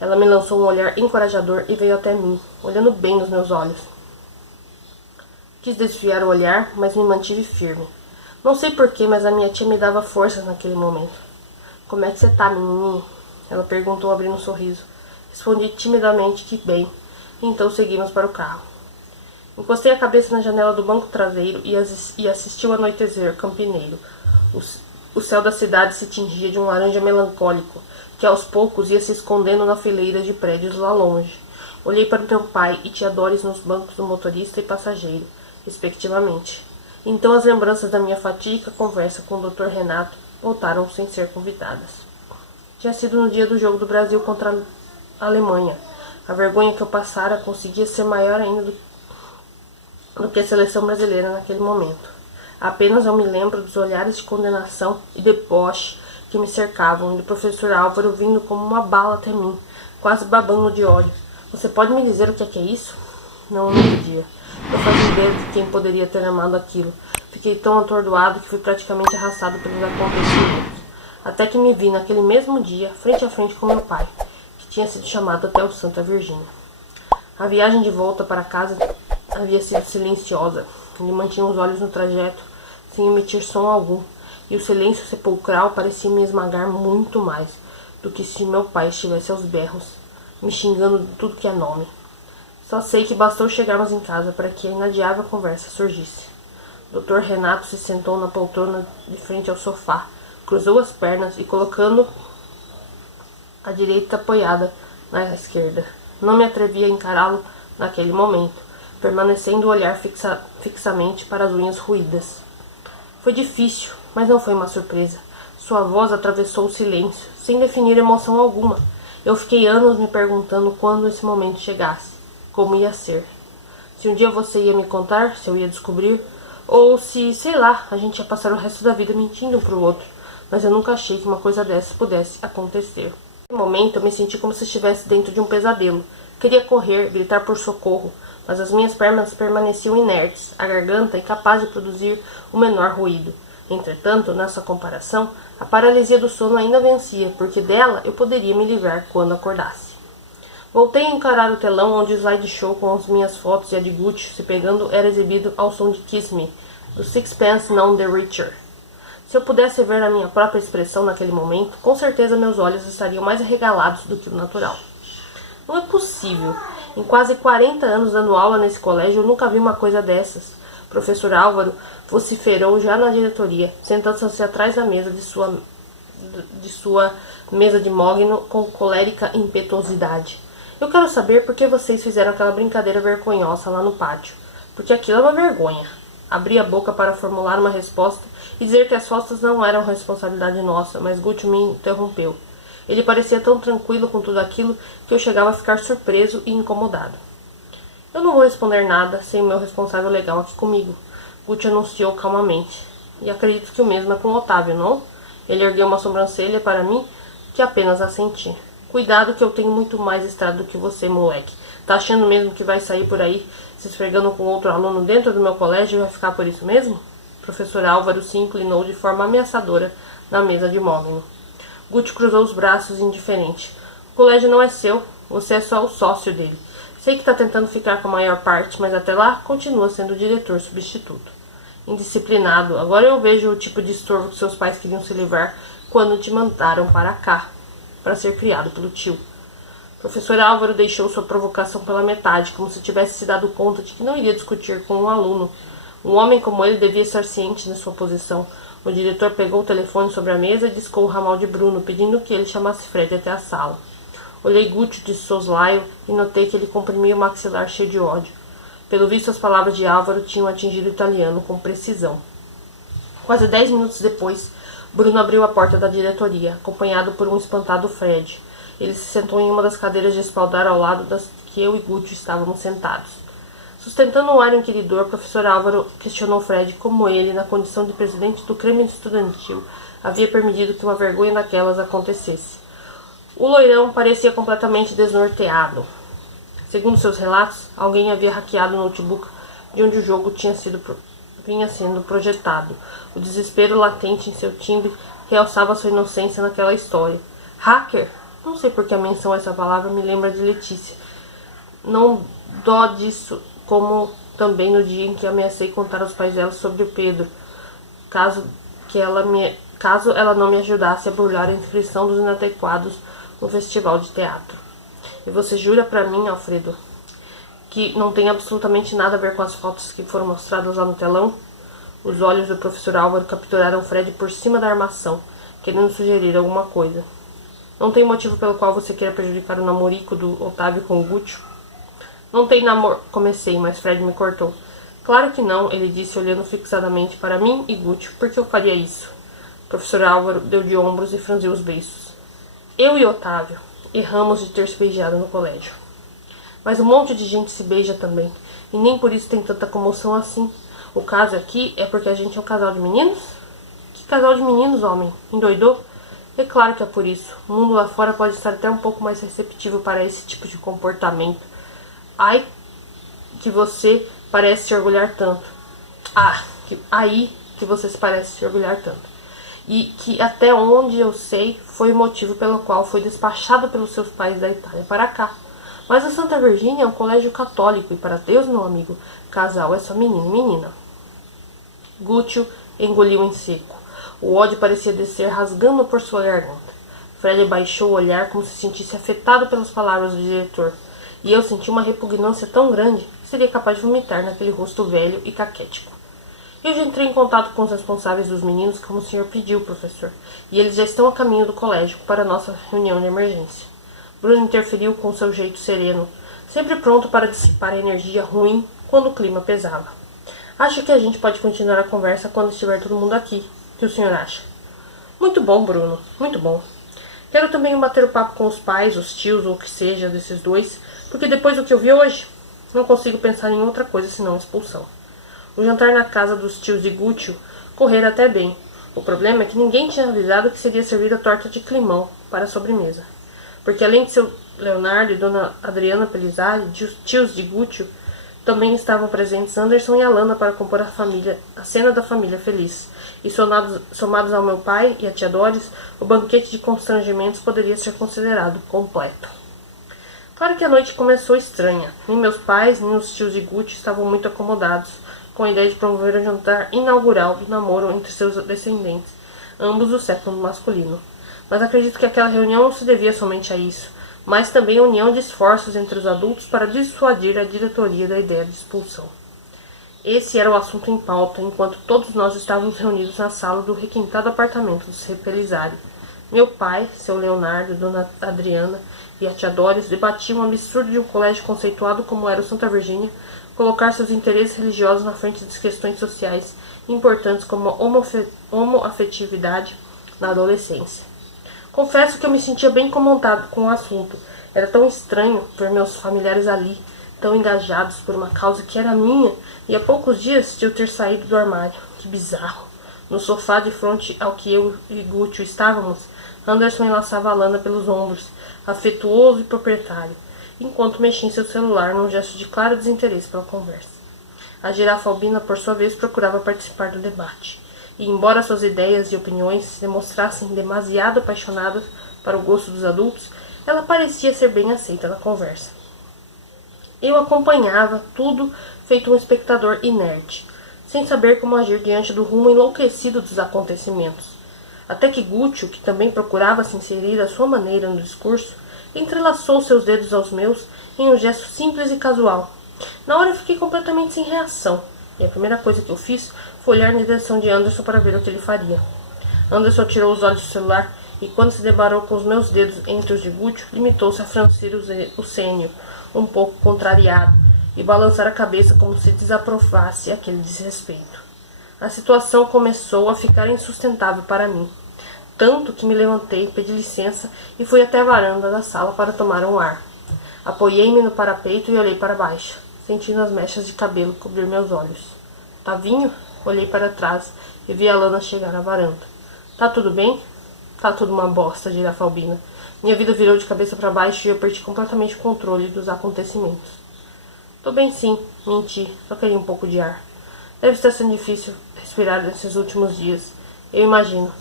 Ela me lançou um olhar encorajador e veio até mim, olhando bem nos meus olhos. Quis desviar o olhar, mas me mantive firme. Não sei porquê, mas a minha tia me dava forças naquele momento. Como é que você tá, menininho? Ela perguntou, abrindo um sorriso. Respondi timidamente que bem, e então seguimos para o carro. Encostei a cabeça na janela do banco traseiro e assisti o anoitecer campineiro. O céu da cidade se tingia de um laranja melancólico, que aos poucos ia se escondendo na fileira de prédios lá longe. Olhei para meu pai e tia Doris nos bancos do motorista e passageiro, respectivamente. Então as lembranças da minha fatídica conversa com o Dr. Renato voltaram sem ser convidadas. Tinha sido no dia do jogo do Brasil contra a Alemanha. A vergonha que eu passara conseguia ser maior ainda do que a seleção brasileira naquele momento. Apenas eu me lembro dos olhares de condenação e deboche que me cercavam, e do professor Álvaro vindo como uma bala até mim, quase babando de ódio. Você pode me dizer o que é isso? Não podia. Eu fazia ideia de quem poderia ter amado aquilo. Fiquei tão atordoado que fui praticamente arrastado pelos acontecimentos. Até que me vi naquele mesmo dia, frente a frente com meu pai, que tinha sido chamado até o Santa Virgínia. A viagem de volta para casa havia sido silenciosa. Ele mantinha os olhos no trajeto, sem emitir som algum, e o silêncio sepulcral parecia me esmagar muito mais do que se meu pai estivesse aos berros, me xingando de tudo que é nome. Só sei que bastou chegarmos em casa para que a inadiável conversa surgisse. Dr. Renato se sentou na poltrona de frente ao sofá, cruzou as pernas e colocando a direita apoiada na esquerda. Não me atrevi a encará-lo naquele momento, permanecendo o olhar fixamente para as unhas roídas. Foi difícil, mas não foi uma surpresa. Sua voz atravessou o silêncio, sem definir emoção alguma. Eu fiquei anos me perguntando quando esse momento chegasse, como ia ser. Se um dia você ia me contar, se eu ia descobrir, ou se, sei lá, a gente ia passar o resto da vida mentindo um pro outro. Mas eu nunca achei que uma coisa dessas pudesse acontecer. Nesse momento eu me senti como se estivesse dentro de um pesadelo. Queria correr, gritar por socorro, mas as minhas pernas permaneciam inertes, a garganta incapaz de produzir o menor ruído. Entretanto, nessa comparação, a paralisia do sono ainda vencia, porque dela eu poderia me livrar quando acordasse. Voltei a encarar o telão onde o slideshow com as minhas fotos e a de Gucci se pegando era exibido ao som de Kiss Me, do Sixpence None the Richer. Se eu pudesse ver a minha própria expressão naquele momento, com certeza meus olhos estariam mais arregalados do que o natural. Não é possível. Em quase 40 anos dando aula nesse colégio, eu nunca vi uma coisa dessas. O professor Álvaro vociferou já na diretoria, sentando-se atrás da mesa de sua mesa de mogno com colérica impetuosidade. Eu quero saber por que vocês fizeram aquela brincadeira vergonhosa lá no pátio. Porque aquilo é uma vergonha. Abri a boca para formular uma resposta e dizer que as fotos não eram responsabilidade nossa, mas Gucci me interrompeu. Ele parecia tão tranquilo com tudo aquilo que eu chegava a ficar surpreso e incomodado. Eu não vou responder nada sem o meu responsável legal aqui comigo, Gucci anunciou calmamente. E acredito que o mesmo é com Otávio, não? Ele ergueu uma sobrancelha para mim, que apenas assenti. Cuidado que eu tenho muito mais estrada do que você, moleque. Tá achando mesmo que vai sair por aí se esfregando com outro aluno dentro do meu colégio e vai ficar por isso mesmo? O professor Álvaro se inclinou de forma ameaçadora na mesa de mogno. Gucci cruzou os braços indiferente. O colégio não é seu, você é só o sócio dele. Sei que tá tentando ficar com a maior parte, mas até lá continua sendo o diretor substituto. Indisciplinado, agora eu vejo o tipo de estorvo que seus pais queriam se livrar quando te mandaram para cá, para ser criado pelo tio. O professor Álvaro deixou sua provocação pela metade, como se tivesse se dado conta de que não iria discutir com um aluno. Um homem como ele devia estar ciente de sua posição. O diretor pegou o telefone sobre a mesa e discou o ramal de Bruno, pedindo que ele chamasse Fred até a sala. Olhei Gucci de soslaio e notei que ele comprimia o maxilar cheio de ódio. Pelo visto, as palavras de Álvaro tinham atingido o italiano com precisão. Quase 10 minutos depois, Bruno abriu a porta da diretoria, acompanhado por um espantado Fred. Ele se sentou em uma das cadeiras de espaldar ao lado das que eu e Gucci estávamos sentados. Sustentando um ar inquiridor, o professor Álvaro questionou Fred como ele, na condição de presidente do Grêmio Estudantil, havia permitido que uma vergonha daquelas acontecesse. O loirão parecia completamente desnorteado. Segundo seus relatos, alguém havia hackeado o notebook de onde o jogo vinha sendo projetado. O desespero latente em seu timbre realçava sua inocência naquela história. Hacker? Não sei por que a menção a essa palavra me lembra de Letícia. Não dó disso, como também no dia em que ameacei contar aos pais dela sobre o Pedro, caso ela não me ajudasse a burlar a inscrição dos inadequados no festival de teatro. E você jura pra mim, Alfredo, que não tem absolutamente nada a ver com as fotos que foram mostradas lá no telão? Os olhos do professor Álvaro capturaram Fred por cima da armação, querendo sugerir alguma coisa. Não tem motivo pelo qual você queira prejudicar o namorico do Otávio com o Gucci? Não tem namoro... Comecei, mas Fred me cortou. Claro que não, ele disse, olhando fixadamente para mim e Gucci. Por que eu faria isso? O professor Álvaro deu de ombros e franziu os beiços. Eu e Otávio erramos de ter se beijado no colégio. Mas um monte de gente se beija também. E nem por isso tem tanta comoção assim. O caso aqui é porque a gente é um casal de meninos? Que casal de meninos, homem? Endoidou? É claro que é por isso. O mundo lá fora pode estar até um pouco mais receptivo para esse tipo de comportamento. Ai, que você parece se orgulhar tanto. Aí que você parece se orgulhar tanto. E que até onde eu sei foi o motivo pelo qual foi despachado pelos seus pais da Itália para cá. Mas a Santa Virgínia é um colégio católico e para Deus, meu amigo, casal é só menino e menina. Gucci engoliu em seco. O ódio parecia descer rasgando por sua garganta. Fred baixou o olhar como se sentisse afetado pelas palavras do diretor. E eu senti uma repugnância tão grande que seria capaz de vomitar naquele rosto velho e caquético. Eu já entrei em contato com os responsáveis dos meninos, como o senhor pediu, professor, e eles já estão a caminho do colégio para a nossa reunião de emergência. Bruno interferiu com seu jeito sereno, sempre pronto para dissipar a energia ruim quando o clima pesava. Acho que a gente pode continuar a conversa quando estiver todo mundo aqui. O que o senhor acha? Muito bom, Bruno, muito bom. Quero também bater o papo com os pais, os tios ou o que seja desses dois, porque depois do que eu vi hoje, não consigo pensar em outra coisa senão expulsão. O jantar na casa dos tios de Gucci correra até bem. O problema é que ninguém tinha avisado que seria servida torta de climão para a sobremesa. Porque além de seu Leonardo e Dona Adriana Pelizari, tios de Gucci, Também estavam presentes Anderson e Alana para compor a cena da família feliz. E somados ao meu pai e a tia Doris, o banquete de constrangimentos poderia ser considerado completo. Claro que a noite começou estranha. Nem meus pais, nem os tios de Gucci estavam muito acomodados com a ideia de promover o jantar inaugural do namoro entre seus descendentes, ambos do século masculino. Mas acredito que aquela reunião não se devia somente a isso, mas também a união de esforços entre os adultos para dissuadir a diretoria da ideia de expulsão. Esse era o assunto em pauta, enquanto todos nós estávamos reunidos na sala do requintado apartamento dos Repelizari. Meu pai, seu Leonardo, dona Adriana e a tia Doris debatiam o absurdo de um colégio conceituado como era o Santa Virgínia colocar seus interesses religiosos na frente das questões sociais importantes como a homoafetividade na adolescência. Confesso que eu me sentia bem incomodado com o assunto. Era tão estranho ver meus familiares ali, tão engajados por uma causa que era minha, e há poucos dias de eu ter saído do armário. Que bizarro! No sofá de frente ao que eu e Gucci estávamos, Anderson enlaçava a Lana pelos ombros, afetuoso e proprietário, enquanto mexia em seu celular num gesto de claro desinteresse pela conversa. A girafa albina, por sua vez, procurava participar do debate, e embora suas ideias e opiniões se demonstrassem demasiado apaixonadas para o gosto dos adultos, ela parecia ser bem aceita na conversa. Eu acompanhava tudo feito um espectador inerte, sem saber como agir diante do rumo enlouquecido dos acontecimentos. Até que Gucci, que também procurava se inserir à sua maneira no discurso, entrelaçou seus dedos aos meus em um gesto simples e casual. Na hora eu fiquei completamente sem reação, e a primeira coisa que eu fiz foi olhar na direção de Anderson para ver o que ele faria. Anderson tirou os olhos do celular e, quando se deparou com os meus dedos entre os de Gucci, limitou-se a franzir o sênio, um pouco contrariado, e balançar a cabeça como se desaprovasse aquele desrespeito. A situação começou a ficar insustentável para mim, tanto que me levantei, pedi licença e fui até a varanda da sala para tomar um ar. Apoiei-me no parapeito e olhei para baixo, sentindo as mechas de cabelo cobrir meus olhos. Tavinho? Olhei para trás e vi a Lana chegar na varanda. Tá tudo bem? Tá tudo uma bosta, girafa albina. Minha vida virou de cabeça para baixo e eu perdi completamente o controle dos acontecimentos. Tô bem sim, menti, só queria um pouco de ar. Deve estar sendo difícil respirar nesses últimos dias. Eu imagino.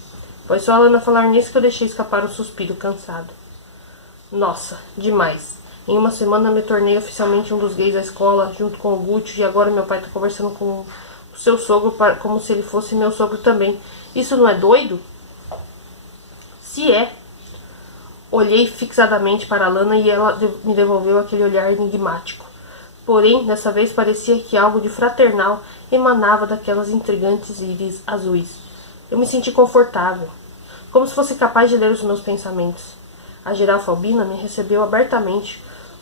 Foi só a Lana falar nisso que eu deixei escapar um suspiro cansado. Nossa, demais. Em uma semana me tornei oficialmente um dos gays da escola, junto com o Gucci, e agora meu pai tá conversando com o seu sogro como se ele fosse meu sogro também. Isso não é doido? Se é. Olhei fixadamente para a Lana e ela me devolveu aquele olhar enigmático. Porém, dessa vez parecia que algo de fraternal emanava daquelas intrigantes íris azuis. Eu me senti confortável, como se fosse capaz de ler os meus pensamentos. A girafa albina me recebeu abertamente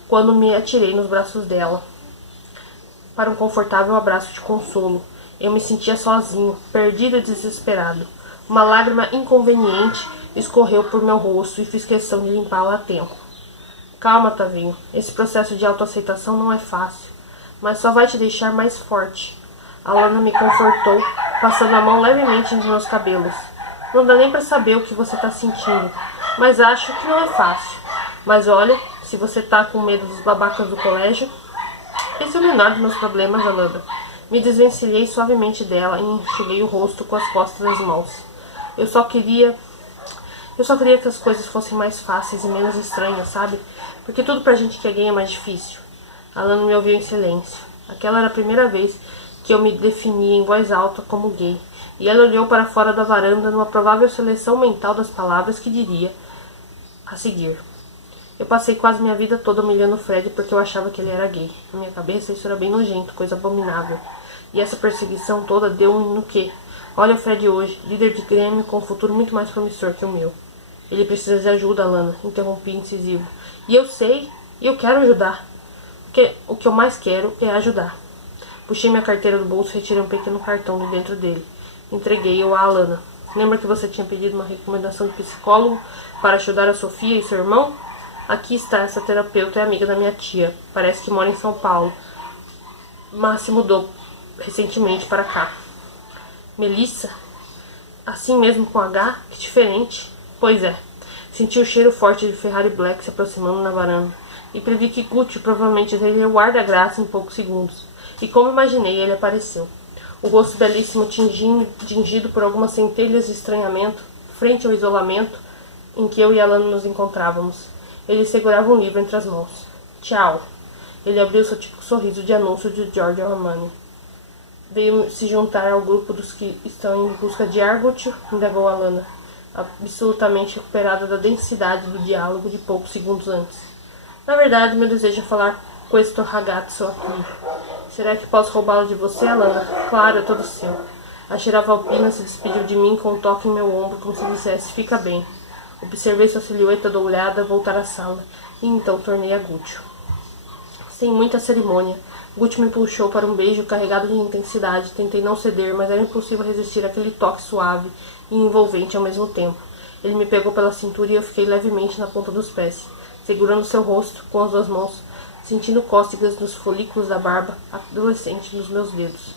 quando me atirei nos braços dela, para um confortável abraço de consolo. Eu me sentia sozinho, perdido e desesperado. Uma lágrima inconveniente escorreu por meu rosto e fiz questão de limpá-la a tempo. Calma, Tavinho. Esse processo de autoaceitação não é fácil, mas só vai te deixar mais forte. A Lana me confortou, passando a mão levemente nos meus cabelos. Não dá nem pra saber o que você tá sentindo, mas acho que não é fácil. Mas olha, se você tá com medo dos babacas do colégio, esse é o menor dos meus problemas, Alana. Me desvencilhei suavemente dela e enxuguei o rosto com as costas das mãos. Eu só queria que as coisas fossem mais fáceis e menos estranhas, sabe? Porque tudo pra gente que é gay é mais difícil. Alana me ouviu em silêncio. Aquela era a primeira vez que eu me definia em voz alta como gay, e ela olhou para fora da varanda numa provável seleção mental das palavras que diria a seguir. Eu passei quase minha vida toda humilhando o Fred porque eu achava que ele era gay. Na minha cabeça isso era bem nojento, coisa abominável. E essa perseguição toda deu no quê? Olha o Fred hoje, líder de Grêmio com um futuro muito mais promissor que o meu. Ele precisa de ajuda, Lana, interrompi incisivo. E eu sei, e eu quero ajudar. O que eu mais quero é ajudar. Puxei minha carteira do bolso e retirei um pequeno cartão de dentro dele. Entreguei-o à Alana. Lembra que você tinha pedido uma recomendação de psicólogo para ajudar a Sofia e seu irmão? Aqui está, essa terapeuta é amiga da minha tia. Parece que mora em São Paulo, mas se mudou recentemente para cá. Melissa? Assim mesmo com H? Que diferente. Pois é. Senti o cheiro forte de Ferrari Black se aproximando na varanda. e previ que Gucci provavelmente teria o ar da graça em poucos segundos. E como imaginei, ele apareceu. O rosto belíssimo tingido por algumas centelhas de estranhamento, frente ao isolamento em que eu e Alana nos encontrávamos. Ele segurava um livro entre as mãos. Tchau. Ele abriu seu típico sorriso de anúncio de Giorgio Armani. Veio se juntar ao grupo dos que estão em busca de Argot, indagou Alana, absolutamente recuperada da densidade do diálogo de poucos segundos antes. Na verdade, meu desejo é falar com este ragazzo aqui. Será que posso roubá-lo de você, Alana? Claro, é todo seu. A Xeravalpina se despediu de mim com um toque em meu ombro, como se dissesse, fica bem. Observei sua silhueta dourada voltar à sala, e então tornei a Gucci. Sem muita cerimônia, Gucci me puxou para um beijo carregado de intensidade. Tentei não ceder, mas era impossível resistir àquele toque suave e envolvente ao mesmo tempo. Ele me pegou pela cintura e eu fiquei levemente na ponta dos pés, segurando seu rosto com as duas mãos, sentindo cócegas nos folículos da barba adolescente nos meus dedos.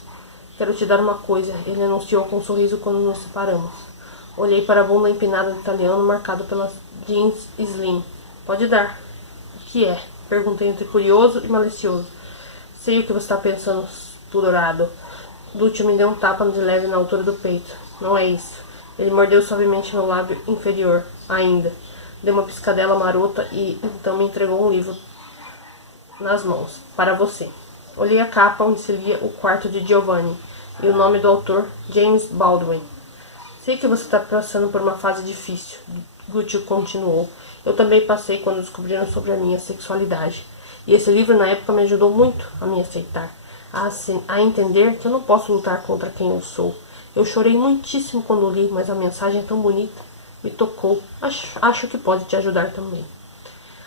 Quero te dar uma coisa, ele anunciou com um sorriso quando nos separamos. Olhei para a bunda empinada do italiano, marcado pelas jeans slim. Pode dar. O que é? Perguntei entre curioso e malicioso. Sei o que você está pensando, dourado. Lúcio me deu um tapa de leve na altura do peito. Não é isso. Ele mordeu suavemente meu lábio inferior. Ainda. Deu uma piscadela marota e então me entregou um livro nas mãos. Para você. Olhei a capa onde se lia O Quarto de Giovanni e o nome do autor, James Baldwin. Sei que você está passando por uma fase difícil, Gucci continuou. Eu também passei quando descobriram sobre a minha sexualidade. E esse livro na época me ajudou muito a me aceitar, a entender que eu não posso lutar contra quem eu sou. Eu chorei muitíssimo quando li, mas a mensagem é tão bonita. Me tocou. Acho que pode te ajudar também.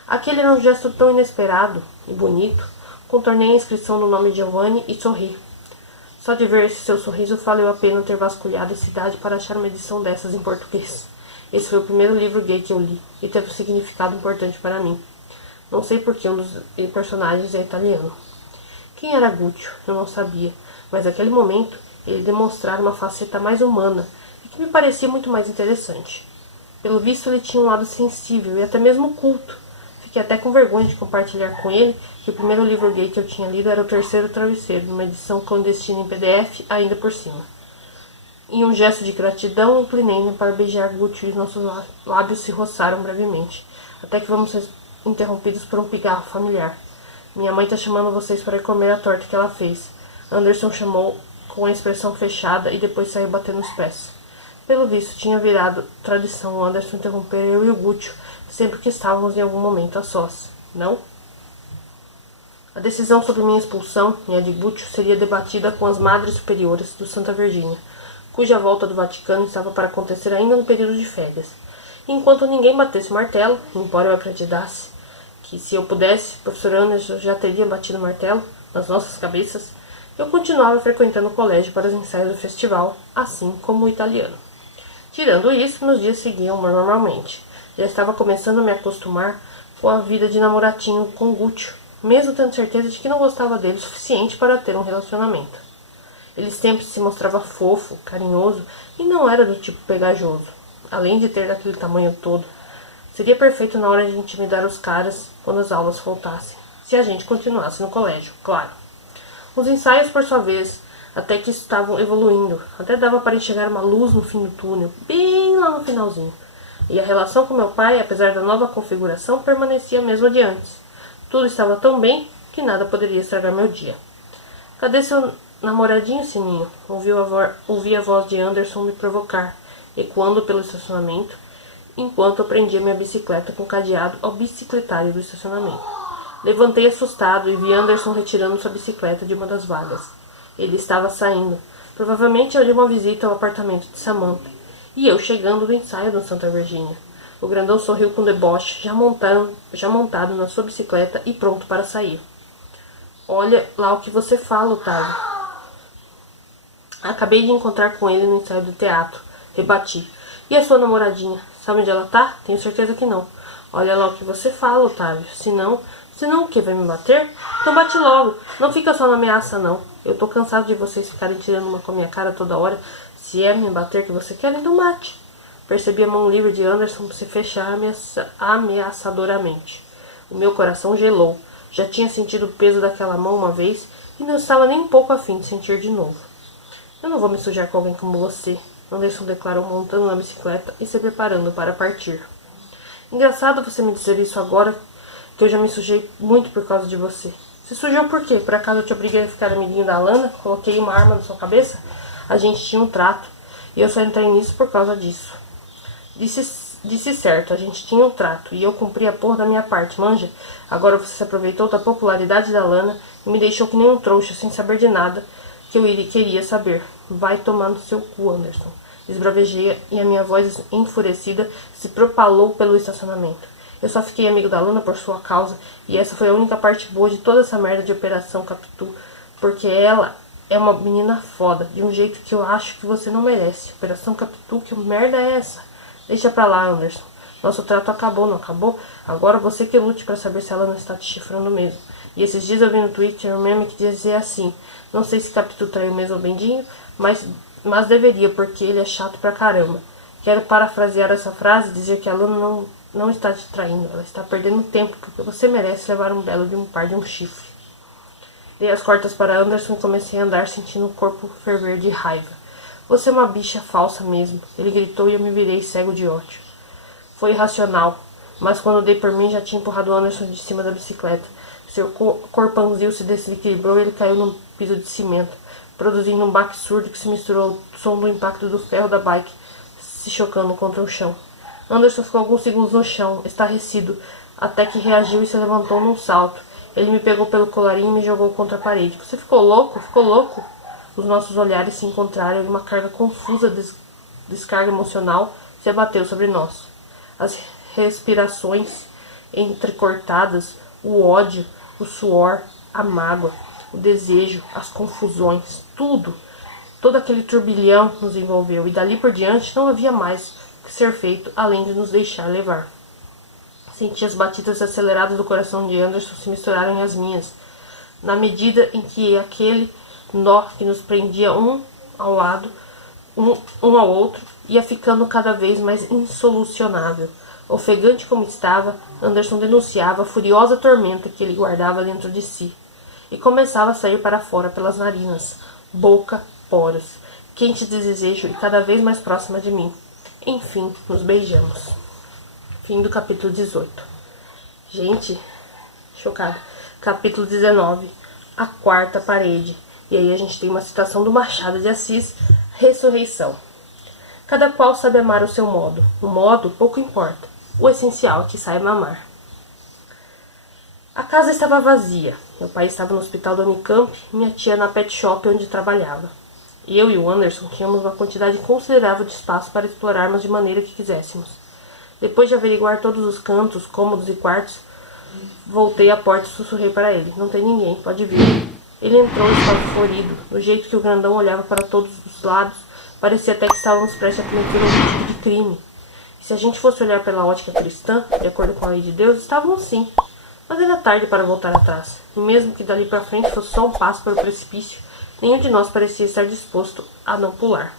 Aquele era um gesto tão inesperado e bonito. Contornei a inscrição no nome de Giovanni e sorri. Só de ver esse seu sorriso valeu a pena ter vasculhado a cidade para achar uma edição dessas em português. Esse foi o primeiro livro gay que eu li e teve um significado importante para mim. Não sei por que um dos personagens é italiano. Quem era Gucci? Eu não sabia, mas naquele momento ele demonstrara uma faceta mais humana e que me parecia muito mais interessante. Pelo visto ele tinha um lado sensível e até mesmo culto. Fiquei até com vergonha de compartilhar com ele que o primeiro livro gay que eu tinha lido era O Terceiro Travesseiro, numa edição clandestina em PDF, ainda por cima. Em um gesto de gratidão, inclinei-me para beijar Gucci e nossos lábios se roçaram brevemente, até que fomos interrompidos por um pigarro familiar. Minha mãe está chamando vocês para ir comer a torta que ela fez. Anderson chamou com a expressão fechada e depois saiu batendo os pés. Pelo visto, tinha virado tradição o Anderson interromper eu e o Gucci sempre que estávamos em algum momento a sós. Não? A decisão sobre minha expulsão e a de Gucci seria debatida com as Madres Superiores do Santa Virgínia, cuja volta do Vaticano estava para acontecer ainda no período de férias. Enquanto ninguém batesse o martelo, embora eu acreditasse que, se eu pudesse, o professor Anderson já teria batido o martelo nas nossas cabeças, eu continuava frequentando o colégio para os ensaios do festival, assim como o italiano. Tirando isso, meus dias seguiam normalmente. Já estava começando a me acostumar com a vida de namoratinho com Gucci, mesmo tendo certeza de que não gostava dele o suficiente para ter um relacionamento. Ele sempre se mostrava fofo, carinhoso e não era do tipo pegajoso. Além de ter daquele tamanho todo, seria perfeito na hora de intimidar os caras quando as aulas faltassem, se a gente continuasse no colégio, claro. Os ensaios, por sua vez, até que estavam evoluindo, até dava para enxergar uma luz no fim do túnel, bem lá no finalzinho. E a relação com meu pai, apesar da nova configuração, permanecia a mesma de antes. Tudo estava tão bem que nada poderia estragar meu dia. Cadê seu namoradinho, Sininho? Ouvi a voz de Anderson me provocar, ecoando pelo estacionamento, enquanto eu prendia minha bicicleta com cadeado ao bicicletário do estacionamento. Levantei assustado e vi Anderson retirando sua bicicleta de uma das vagas. Ele estava saindo, provavelmente de uma visita ao apartamento de Samantha, e eu chegando do ensaio no Santa Virgínia. O grandão sorriu com deboche, já montado na sua bicicleta e pronto para sair. Olha lá o que você fala, Otávio. Acabei de encontrar com ele no ensaio do teatro. Rebati. E a sua namoradinha? Sabe onde ela tá? Tenho certeza que não. Olha lá o que você fala, Otávio. Senão o que? Vai me bater? Então bate logo. Não fica só na ameaça, não. Eu tô cansado de vocês ficarem tirando uma com a minha cara toda hora. Se é me bater que você quer, então bate. Percebi a mão livre de Anderson se fechar ameaçadoramente. O meu coração gelou. Já tinha sentido o peso daquela mão uma vez e não estava nem um pouco afim de sentir de novo. Eu não vou me sujar com alguém como você, Anderson declarou montando na bicicleta e se preparando para partir. Engraçado você me dizer isso agora, que eu já me sujei muito por causa de você. Se sujou por quê? Por acaso eu te obriguei a ficar amiguinho da Lana? Coloquei uma arma na sua cabeça? A gente tinha um trato, e eu só entrei nisso por causa disso. Disse certo, a gente tinha um trato, e eu cumpri a porra da minha parte, manja? Agora você se aproveitou da popularidade da Lana e me deixou que nem um trouxa, sem saber de nada que eu queria saber. Vai tomar no seu cu, Anderson. Esbravejei e a minha voz enfurecida se propalou pelo estacionamento. Eu só fiquei amigo da Lana por sua causa, e essa foi a única parte boa de toda essa merda de Operação Capitu, porque ela é uma menina foda, de um jeito que eu acho que você não merece. Operação Capitu, que merda é essa? Deixa pra lá, Anderson. Nosso trato acabou, não acabou? Agora você que lute pra saber se ela não está te chifrando mesmo. E esses dias eu vi no Twitter um meme que dizia assim: não sei se Capitu traiu mesmo o Bendinho, mas deveria, porque ele é chato pra caramba. Quero parafrasear essa frase e dizer que a Luna não está te traindo, ela está perdendo tempo, porque você merece levar um belo de um par de um chifre. Dei as cortas para Anderson e comecei a andar sentindo o corpo ferver de raiva. Você é uma bicha falsa mesmo, ele gritou e eu me virei cego de ódio. Foi irracional, mas quando dei por mim já tinha empurrado Anderson de cima da bicicleta. Seu corpãozinho se desequilibrou e ele caiu no piso de cimento, produzindo um baque surdo que se misturou ao som do impacto do ferro da bike se chocando contra o chão. Anderson ficou alguns segundos no chão, estarrecido, até que reagiu e se levantou num salto. Ele me pegou pelo colarinho e me jogou contra a parede. Você ficou louco? Ficou louco? Os nossos olhares se encontraram e uma carga confusa de descarga emocional se abateu sobre nós. As respirações entrecortadas, o ódio, o suor, a mágoa, o desejo, as confusões, tudo. Todo aquele turbilhão nos envolveu e dali por diante não havia mais o que ser feito além de nos deixar levar. Senti as batidas aceleradas do coração de Anderson se misturarem às minhas, na medida em que aquele nó que nos prendia um ao lado, um ao outro, ia ficando cada vez mais insolucionável. Ofegante como estava, Anderson denunciava a furiosa tormenta que ele guardava dentro de si, e começava a sair para fora pelas narinas, boca, poros, quente de desejo e cada vez mais próxima de mim. Enfim, nos beijamos. Fim do capítulo 18. Gente, chocado. Capítulo 19. A quarta parede. E aí a gente tem uma citação do Machado de Assis, Ressurreição. Cada qual sabe amar o seu modo. O modo pouco importa. O essencial é que saiba amar. A casa estava vazia. Meu pai estava no hospital da Unicamp e minha tia na pet shop onde trabalhava. Eu e o Anderson tínhamos uma quantidade considerável de espaço para explorarmos de maneira que quiséssemos. Depois de averiguar todos os cantos, cômodos e quartos, voltei à porta e sussurrei para ele. Não tem ninguém, pode vir. Ele entrou esbaforido, do jeito que o grandão olhava para todos os lados, parecia até que estávamos prestes a cometer um tipo de crime. E se a gente fosse olhar pela ótica cristã, de acordo com a lei de Deus, estávamos sim. Mas era tarde para voltar atrás, e mesmo que dali para frente fosse só um passo para o precipício, nenhum de nós parecia estar disposto a não pular.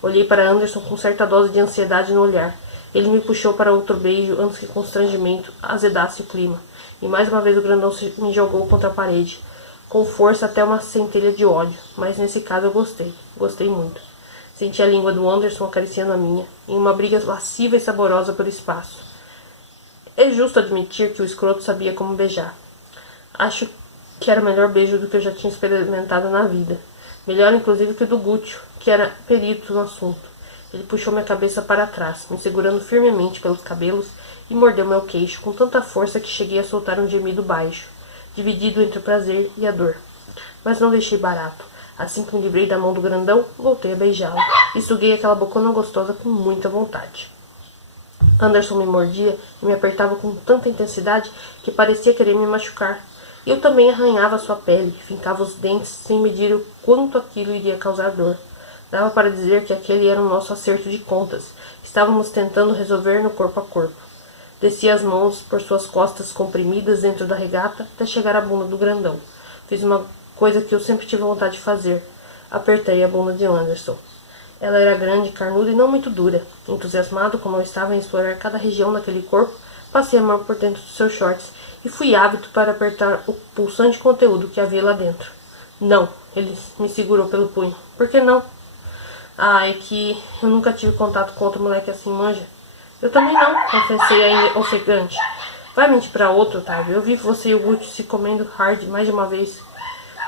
Olhei para Anderson com certa dose de ansiedade no olhar. Ele me puxou para outro beijo antes que o constrangimento azedasse o clima. E mais uma vez o grandão me jogou contra a parede, com força até uma centelha de ódio. Mas nesse caso eu gostei. Gostei muito. Senti a língua do Anderson acariciando a minha, em uma briga lasciva e saborosa pelo espaço. É justo admitir que o escroto sabia como beijar. Acho que era o melhor beijo do que eu já tinha experimentado na vida. Melhor inclusive que o do Gúcio, que era perito no assunto. Ele puxou minha cabeça para trás, me segurando firmemente pelos cabelos e mordeu meu queixo com tanta força que cheguei a soltar um gemido baixo, dividido entre o prazer e a dor. Mas não deixei barato. Assim que me livrei da mão do grandão, voltei a beijá-lo e suguei aquela bocona gostosa com muita vontade. Anderson me mordia e me apertava com tanta intensidade que parecia querer me machucar. Eu também arranhava sua pele, fincava os dentes sem medir o quanto aquilo iria causar dor. Dava para dizer que aquele era o nosso acerto de contas. Estávamos tentando resolver no corpo a corpo. Desci as mãos por suas costas comprimidas dentro da regata até chegar à bunda do grandão. Fiz uma coisa que eu sempre tive vontade de fazer. Apertei a bunda de Anderson. Ela era grande, carnuda e não muito dura. Entusiasmado como eu estava em explorar cada região daquele corpo, Passei a mão por dentro dos seus shorts e fui ávido para apertar o pulsante conteúdo que havia lá dentro. Não, ele me segurou pelo punho. Por que não? Ah, é que eu nunca tive contato com outro moleque assim, manja. Eu também não, confessei ainda ofegante. Vai mentir pra outro, Otávio. Eu vi você e o Gucci se comendo hard mais de uma vez.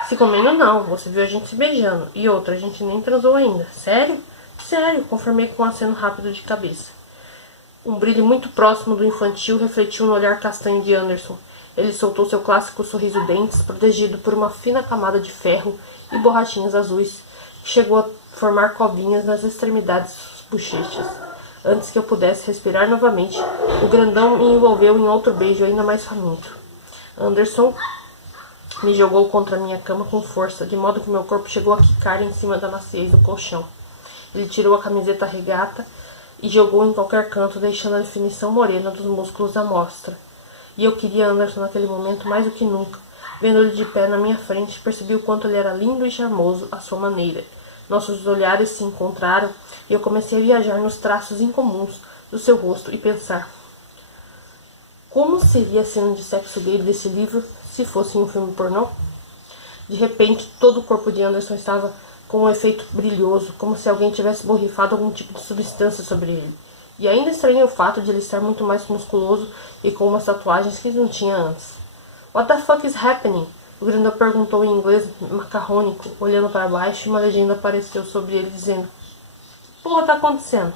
Se comendo não, você viu a gente se beijando. E outra, a gente nem transou ainda. Sério? Sério, confirmei com um aceno rápido de cabeça. Um brilho muito próximo do infantil refletiu no olhar castanho de Anderson. Ele soltou seu clássico sorriso dentes, protegido por uma fina camada de ferro e borrachinhas azuis, que chegou a formar covinhas nas extremidades das bochechas. Antes que eu pudesse respirar novamente, o grandão me envolveu em outro beijo ainda mais faminto. Anderson me jogou contra minha cama com força, de modo que meu corpo chegou a quicar em cima da maciez do colchão. Ele tirou a camiseta regata e jogou em qualquer canto, deixando a definição morena dos músculos à mostra. E eu queria Anderson naquele momento mais do que nunca. Vendo-ele de pé na minha frente, percebi o quanto ele era lindo e charmoso à sua maneira. Nossos olhares se encontraram e eu comecei a viajar nos traços incomuns do seu rosto e pensar: como seria a cena de sexo gay desse livro se fosse um filme pornô? De repente, todo o corpo de Anderson estava com um efeito brilhoso, como se alguém tivesse borrifado algum tipo de substância sobre ele. E ainda estranhei o fato de ele estar muito mais musculoso e com umas tatuagens que não tinha antes. What the fuck is happening? O grandão perguntou em inglês macarrônico, olhando para baixo, e uma legenda apareceu sobre ele dizendo: que porra tá acontecendo?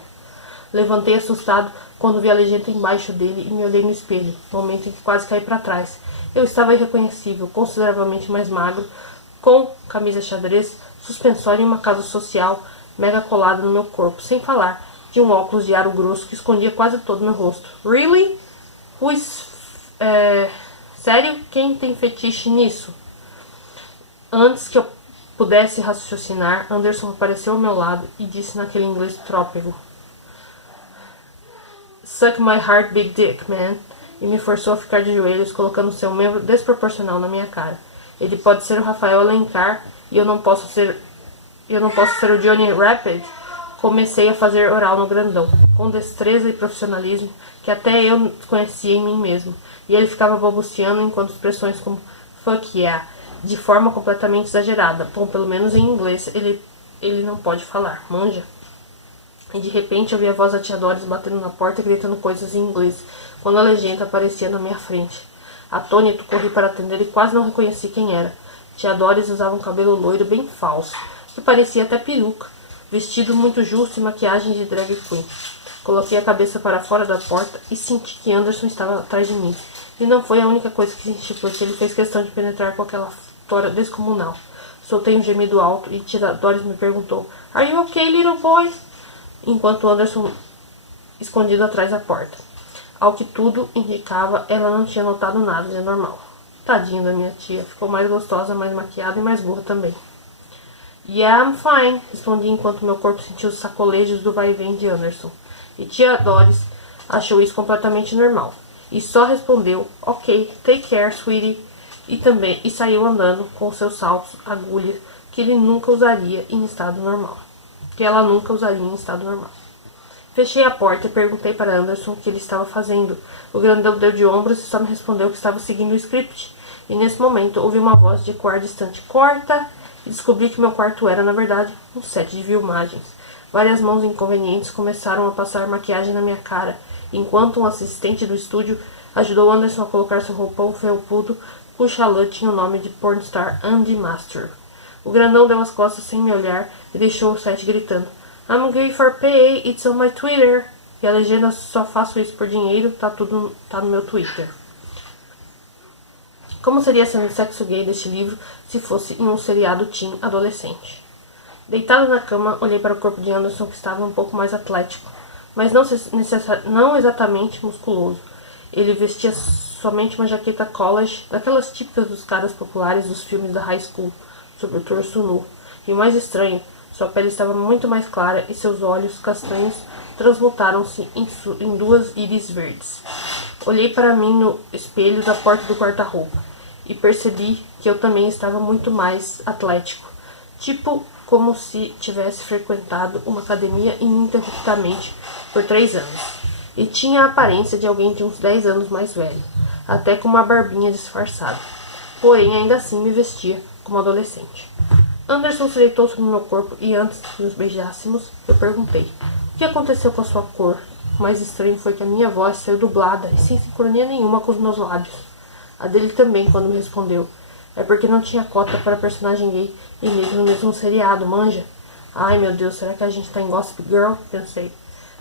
Levantei assustado quando vi a legenda embaixo dele e me olhei no espelho, momento em que quase caí para trás. Eu estava irreconhecível, consideravelmente mais magro, com camisa xadrez, suspensório e uma casa social mega colada no meu corpo, sem falar de um óculos de aro grosso que escondia quase todo meu rosto. Really? Sério? Quem tem fetiche nisso? Antes que eu pudesse raciocinar, Anderson apareceu ao meu lado e disse naquele inglês trópico: Suck my heart, big dick, man. E me forçou a ficar de joelhos, colocando seu membro desproporcional na minha cara. Ele pode ser o Rafael Alencar e eu não posso ser o Johnny Rapid. Comecei a fazer oral no grandão, com destreza e profissionalismo que até eu conhecia em mim mesmo. E ele ficava balbuciando enquanto expressões como fuck yeah, de forma completamente exagerada. Bom, pelo menos em inglês ele não pode falar, manja. E de repente eu vi a voz da tia Doris batendo na porta e gritando coisas em inglês, quando a legenda aparecia na minha frente. Atônito, corri para atender e quase não reconheci quem era. Tia Doris usava um cabelo loiro bem falso, que parecia até peruca, vestido muito justo e maquiagem de drag queen. Coloquei a cabeça para fora da porta e senti que Anderson estava atrás de mim. E não foi a única coisa que senti, porque ele fez questão de penetrar com aquela tora descomunal. Soltei um gemido alto e tia Doris me perguntou: Are you okay, little boy? Enquanto Anderson escondido atrás da porta. Ao que tudo indicava, ela não tinha notado nada de anormal. Tadinha da minha tia, ficou mais gostosa, mais maquiada e mais burra também. Yeah, I'm fine, respondi enquanto meu corpo sentiu os sacolejos do vai e vem de Anderson. E tia Doris achou isso completamente normal. E só respondeu: Ok, take care, sweetie. E saiu andando com seus saltos, agulhas, que ele nunca usaria em estado normal. Que ela nunca usaria em estado normal. Fechei a porta e perguntei para Anderson o que ele estava fazendo. O grandão deu de ombros e só me respondeu que estava seguindo o script. E nesse momento ouvi uma voz de ecoar distante: Corta! E descobri que meu quarto era, na verdade, um set de filmagens. Várias mãos inconvenientes começaram a passar maquiagem na minha cara, enquanto um assistente do estúdio ajudou Anderson a colocar seu roupão felpudo, cuja lã tinha o nome de pornstar Andy Master. O grandão deu as costas sem me olhar e deixou o set gritando: I'm gay for pay, it's on my Twitter. E a legenda: só faço isso por dinheiro, tá no meu Twitter. Como seria a cena de sexo gay deste livro se fosse em um seriado teen adolescente? Deitado na cama, olhei para o corpo de Anderson, que estava um pouco mais atlético, mas não exatamente musculoso. Ele vestia somente uma jaqueta college, daquelas típicas dos caras populares dos filmes da high school, sobre o torso nu. E o mais estranho, sua pele estava muito mais clara e seus olhos castanhos transmutaram-se em duas íris verdes. Olhei para mim no espelho da porta do quarta-roupa e percebi que eu também estava muito mais atlético, tipo como se tivesse frequentado uma academia ininterruptamente por 3 anos. e tinha a aparência de alguém de uns 10 anos mais velho, até com uma barbinha disfarçada. Porém, ainda assim me vestia como adolescente. Anderson se deitou sobre meu corpo e antes que nos beijássemos, eu perguntei: o que aconteceu com a sua cor? O mais estranho foi que a minha voz saiu dublada e sem sincronia nenhuma com os meus lábios. A dele também, quando me respondeu: é porque não tinha cota para personagem gay e negro no mesmo seriado, manja? Ai meu Deus, será que a gente tá em Gossip Girl? Pensei.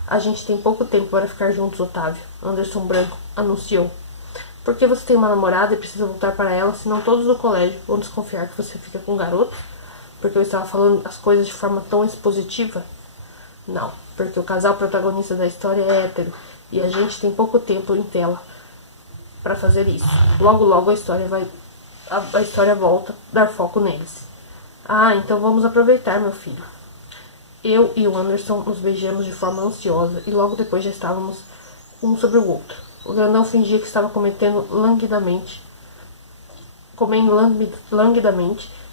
A gente tem pouco tempo para ficar juntos, Otávio, Anderson Branco anunciou. Por que você tem uma namorada e precisa voltar para ela, senão todos do colégio vão desconfiar que você fica com um garoto? Porque eu estava falando as coisas de forma tão expositiva? Não, porque o casal protagonista da história é hétero e a gente tem pouco tempo em tela para fazer isso. Logo, logo a história volta a dar foco neles. Ah, então vamos aproveitar, meu filho. Eu e o Anderson nos beijamos de forma ansiosa e logo depois já estávamos um sobre o outro. O grandão fingia que estava comendo languidamente,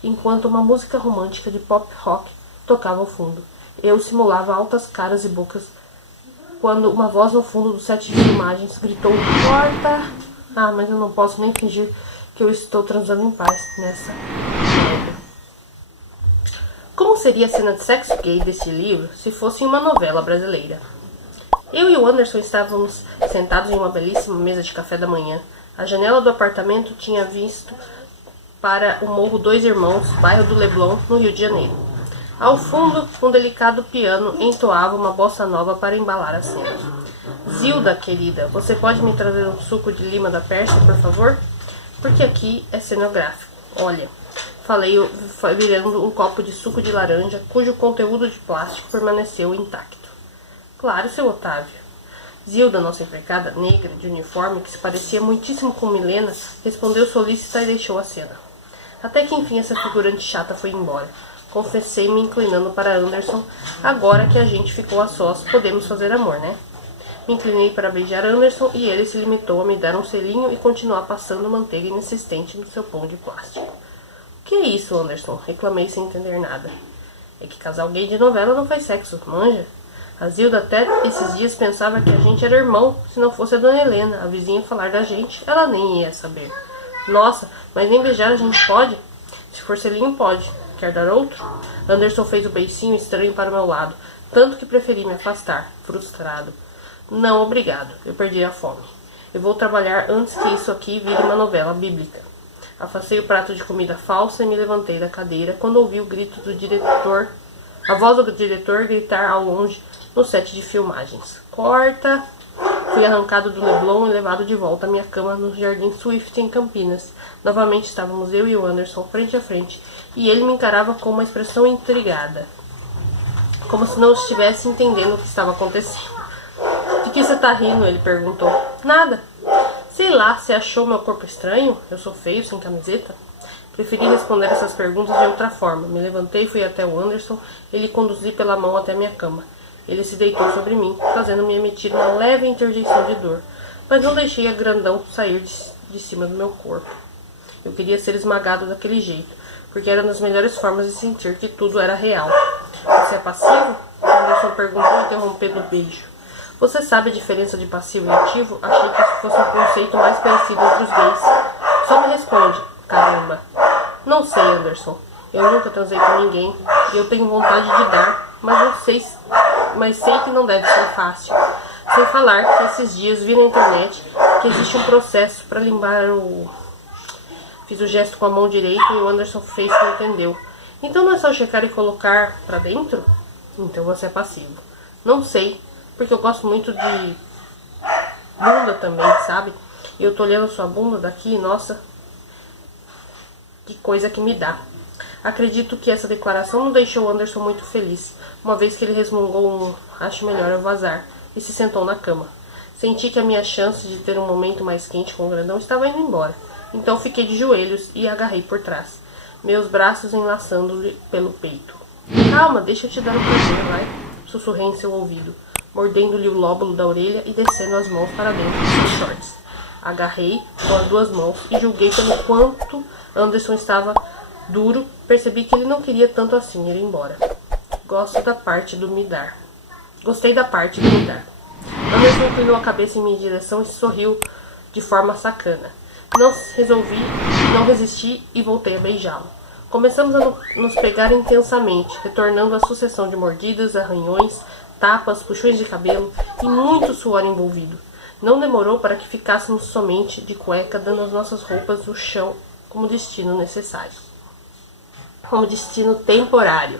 enquanto uma música romântica de pop rock tocava ao fundo. Eu simulava altas caras e bocas quando uma voz no fundo do set de filmagens gritou: corta! Ah, mas eu não posso nem fingir que eu estou transando em paz nessa. Como seria a cena de sexo gay desse livro se fosse em uma novela brasileira? Eu e o Anderson estávamos sentados em uma belíssima mesa de café da manhã. A janela do apartamento tinha visto para o Morro Dois Irmãos, bairro do Leblon, no Rio de Janeiro. Ao fundo, um delicado piano entoava uma bossa nova para embalar a cena. Zilda, querida, você pode me trazer um suco de lima da Pérsia, por favor? Porque aqui é cenográfico. Olha, falei virando um copo de suco de laranja, cujo conteúdo de plástico permaneceu intacto. Claro, seu Otávio. Zilda, nossa empregada negra de uniforme, que se parecia muitíssimo com Milena, respondeu solícita e deixou a cena. Até que enfim essa figurante chata foi embora. Confessei me inclinando para Anderson. Agora que a gente ficou a sós, podemos fazer amor, né? Me inclinei para beijar Anderson e ele se limitou a me dar um selinho e continuar passando manteiga inexistente no seu pão de plástico. O que é isso, Anderson? Reclamei sem entender nada. É que casal gay de novela não faz sexo, manja? A Zilda até esses dias pensava que a gente era irmão, se não fosse a dona Helena, a vizinha, falar da gente, ela nem ia saber. Nossa, mas nem beijar a gente pode? Se for selinho, pode. Quer dar outro? Anderson fez o beicinho estranho para o meu lado, tanto que preferi me afastar, frustrado. Não, obrigado, eu perdi a fome. Eu vou trabalhar antes que isso aqui vire uma novela bíblica. Afastei o prato de comida falsa e me levantei da cadeira quando ouvi o grito do diretor, a voz do diretor gritar ao longe no set de filmagens. Corta! Fui arrancado do Leblon e levado de volta à minha cama no Jardim Swift, em Campinas. Novamente estávamos eu e o Anderson frente a frente, e ele me encarava com uma expressão intrigada, como se não estivesse entendendo o que estava acontecendo. De que você tá rindo? Ele perguntou. Nada. Sei lá, você achou meu corpo estranho? Eu sou feio, sem camiseta? Preferi responder essas perguntas de outra forma. Me levantei e fui até o Anderson e lhe conduzi pela mão até minha cama. Ele se deitou sobre mim, fazendo-me emitir uma leve interjeição de dor, mas não deixei a grandão sair de cima do meu corpo. Eu queria ser esmagado daquele jeito, porque era uma das melhores formas de sentir que tudo era real. Você é passivo? Anderson perguntou, interrompendo o beijo. Você sabe a diferença de passivo e ativo? Achei que isso fosse um conceito mais conhecido entre os gays. Só me responde, caramba. Não sei, Anderson. Eu nunca transei com ninguém e eu tenho vontade de dar, mas sei que não deve ser fácil. Sem falar que esses dias vi na internet que existe um processo para limpar o... Fiz o gesto com a mão direita e o Anderson fez que entendeu. Então não é só checar e colocar pra dentro? Então você é passivo. Não sei, porque eu gosto muito de bunda também, sabe? E eu tô olhando sua bunda daqui e nossa, que coisa que me dá. Acredito que essa declaração não deixou o Anderson muito feliz, uma vez que ele resmungou acho melhor eu vazar, e se sentou na cama. Senti que a minha chance de ter um momento mais quente com o grandão estava indo embora. Então fiquei de joelhos e agarrei por trás, meus braços enlaçando-lhe pelo peito. Calma, deixa eu te dar um prazer, vai? Sussurrei em seu ouvido, mordendo-lhe o lóbulo da orelha e descendo as mãos para dentro de seus shorts. Agarrei com as duas mãos e julguei pelo quanto Anderson estava duro, percebi que ele não queria tanto assim ir embora. Gostei da parte do me dar. Anderson inclinou a cabeça em minha direção e sorriu de forma sacana. Não resisti e voltei a beijá-lo. Começamos a nos pegar intensamente, retornando a sucessão de mordidas, arranhões, tapas, puxões de cabelo e muito suor envolvido. Não demorou para que ficássemos somente de cueca, dando as nossas roupas no chão como destino necessário. Como destino temporário.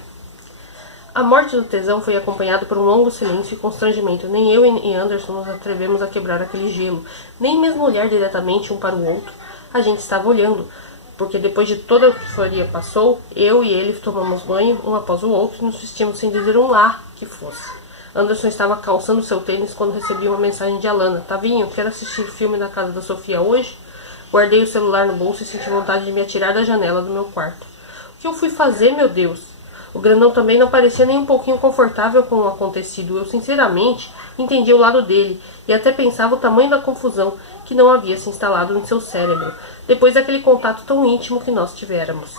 A morte do tesão foi acompanhada por um longo silêncio e constrangimento. Nem eu e Anderson nos atrevemos a quebrar aquele gelo, nem mesmo olhar diretamente um para o outro. A gente estava olhando, porque depois de toda a euforia passou, eu e ele tomamos banho um após o outro e nos vestimos sem dizer um lá que fosse. Anderson estava calçando seu tênis quando recebi uma mensagem de Alana. Tavinho, quero assistir filme na casa da Sofia hoje? Guardei o celular no bolso e senti vontade de me atirar da janela do meu quarto. O que eu fui fazer, meu Deus? O grandão também não parecia nem um pouquinho confortável com o acontecido. Eu, sinceramente, entendi o lado dele e até pensava o tamanho da confusão que não havia se instalado em seu cérebro, depois daquele contato tão íntimo que nós tivéramos.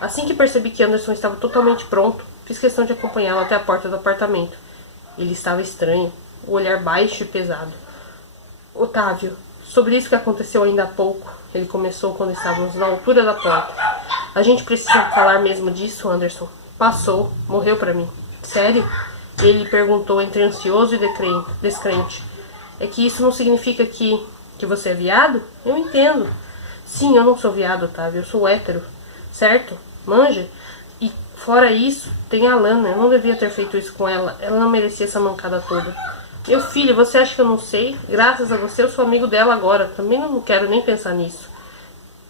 Assim que percebi que Anderson estava totalmente pronto, fiz questão de acompanhá-lo até a porta do apartamento. Ele estava estranho, o olhar baixo e pesado. Otávio, sobre isso que aconteceu ainda há pouco, ele começou quando estávamos na altura da porta. A gente precisa falar mesmo disso, Anderson. Passou, morreu pra mim. Sério? Ele perguntou entre ansioso e descrente. É que isso não significa que você é viado? Eu entendo. Sim, eu não sou viado, Otávio, eu sou hétero. Certo? Manja? E fora isso, tem a Alana. Eu não devia ter feito isso com ela. Ela não merecia essa mancada toda. Meu filho, você acha que eu não sei? Graças a você eu sou amigo dela agora. Também não quero nem pensar nisso.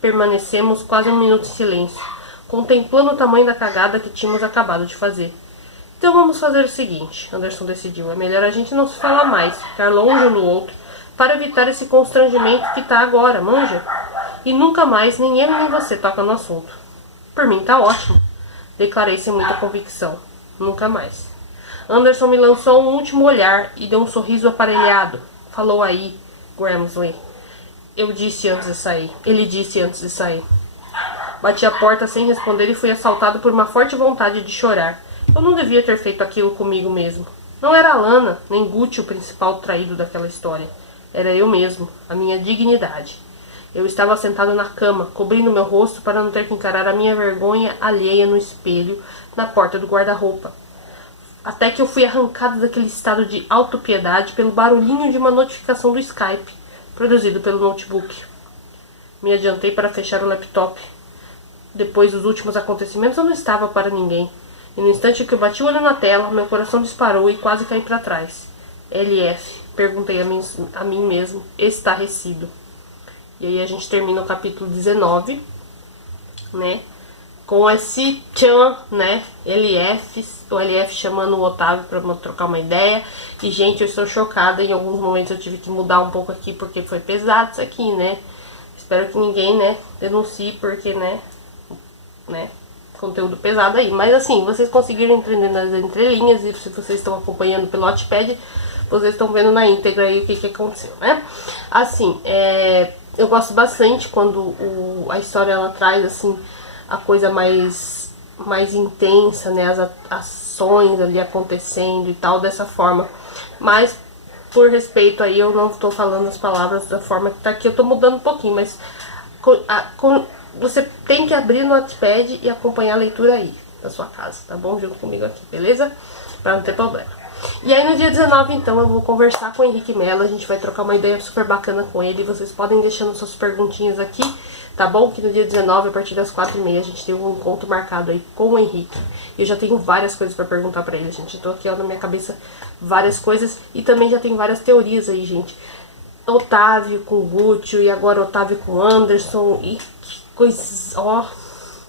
Permanecemos quase um minuto em silêncio, contemplando o tamanho da cagada que tínhamos acabado de fazer. Então vamos fazer o seguinte, Anderson decidiu. É melhor a gente não se falar mais, ficar longe um do outro, para evitar esse constrangimento que tá agora, manja? E nunca mais, nem eu nem você toca no assunto. Por mim tá ótimo, declarei sem muita convicção. Nunca mais. Anderson me lançou um último olhar e deu um sorriso aparelhado. Falou aí, Gramsley. Ele disse antes de sair. Bati a porta sem responder e fui assaltado por uma forte vontade de chorar. Eu não devia ter feito aquilo comigo mesmo. Não era Alana, nem Gucci o principal traído daquela história. Era eu mesmo, a minha dignidade. Eu estava sentado na cama, cobrindo meu rosto para não ter que encarar a minha vergonha alheia no espelho, na porta do guarda-roupa. Até que eu fui arrancado daquele estado de autopiedade pelo barulhinho de uma notificação do Skype, produzido pelo notebook. Me adiantei para fechar o laptop. Depois dos últimos acontecimentos eu não estava para ninguém. E no instante que eu bati o olho na tela, meu coração disparou e quase caí para trás. LF, perguntei a mim mesmo, estarrecido. E aí a gente termina o capítulo 19, né? Com esse tchan, né? O LF chamando o Otávio para trocar uma ideia. E, gente, eu estou chocada. Em alguns momentos eu tive que mudar um pouco aqui porque foi pesado isso aqui, né? Espero que ninguém, né, denuncie porque, né, conteúdo pesado aí. Mas, assim, vocês conseguiram entender nas entrelinhas e se vocês estão acompanhando pelo Wattpad, vocês estão vendo na íntegra aí o que aconteceu, né? Assim, eu gosto bastante quando a história, ela traz, assim, a coisa mais intensa, né, as ações ali acontecendo e tal, dessa forma. Mas, por respeito aí, eu não estou falando as palavras da forma que tá aqui, eu tô mudando um pouquinho, mas você tem que abrir no Wattpad e acompanhar a leitura aí, da sua casa, tá bom? Junto comigo aqui, beleza? Pra não ter problema. E aí no dia 19, então, eu vou conversar com o Henrique Mello, a gente vai trocar uma ideia super bacana com ele, vocês podem deixando suas perguntinhas aqui, tá bom? Que no dia 19, a partir das 4h30, a gente tem um encontro marcado aí com o Henrique. Eu já tenho várias coisas pra perguntar pra ele, gente. Eu tô aqui, ó, na minha cabeça, várias coisas. E também já tem várias teorias aí, gente. Otávio com Gucci e agora Otávio com Anderson. E que coisas, ó,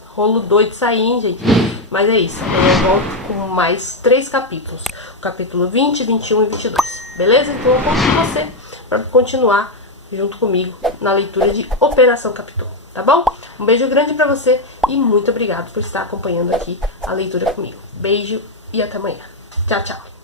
rolo doido isso aí, hein, gente. Mas é isso, amanhã eu volto com mais 3 capítulos. O capítulo 20, 21 e 22. Beleza? Então eu conto com você pra continuar junto comigo na leitura de Operação Capitão, tá bom? Um beijo grande pra você e muito obrigado por estar acompanhando aqui a leitura comigo. Beijo e até amanhã. Tchau, tchau.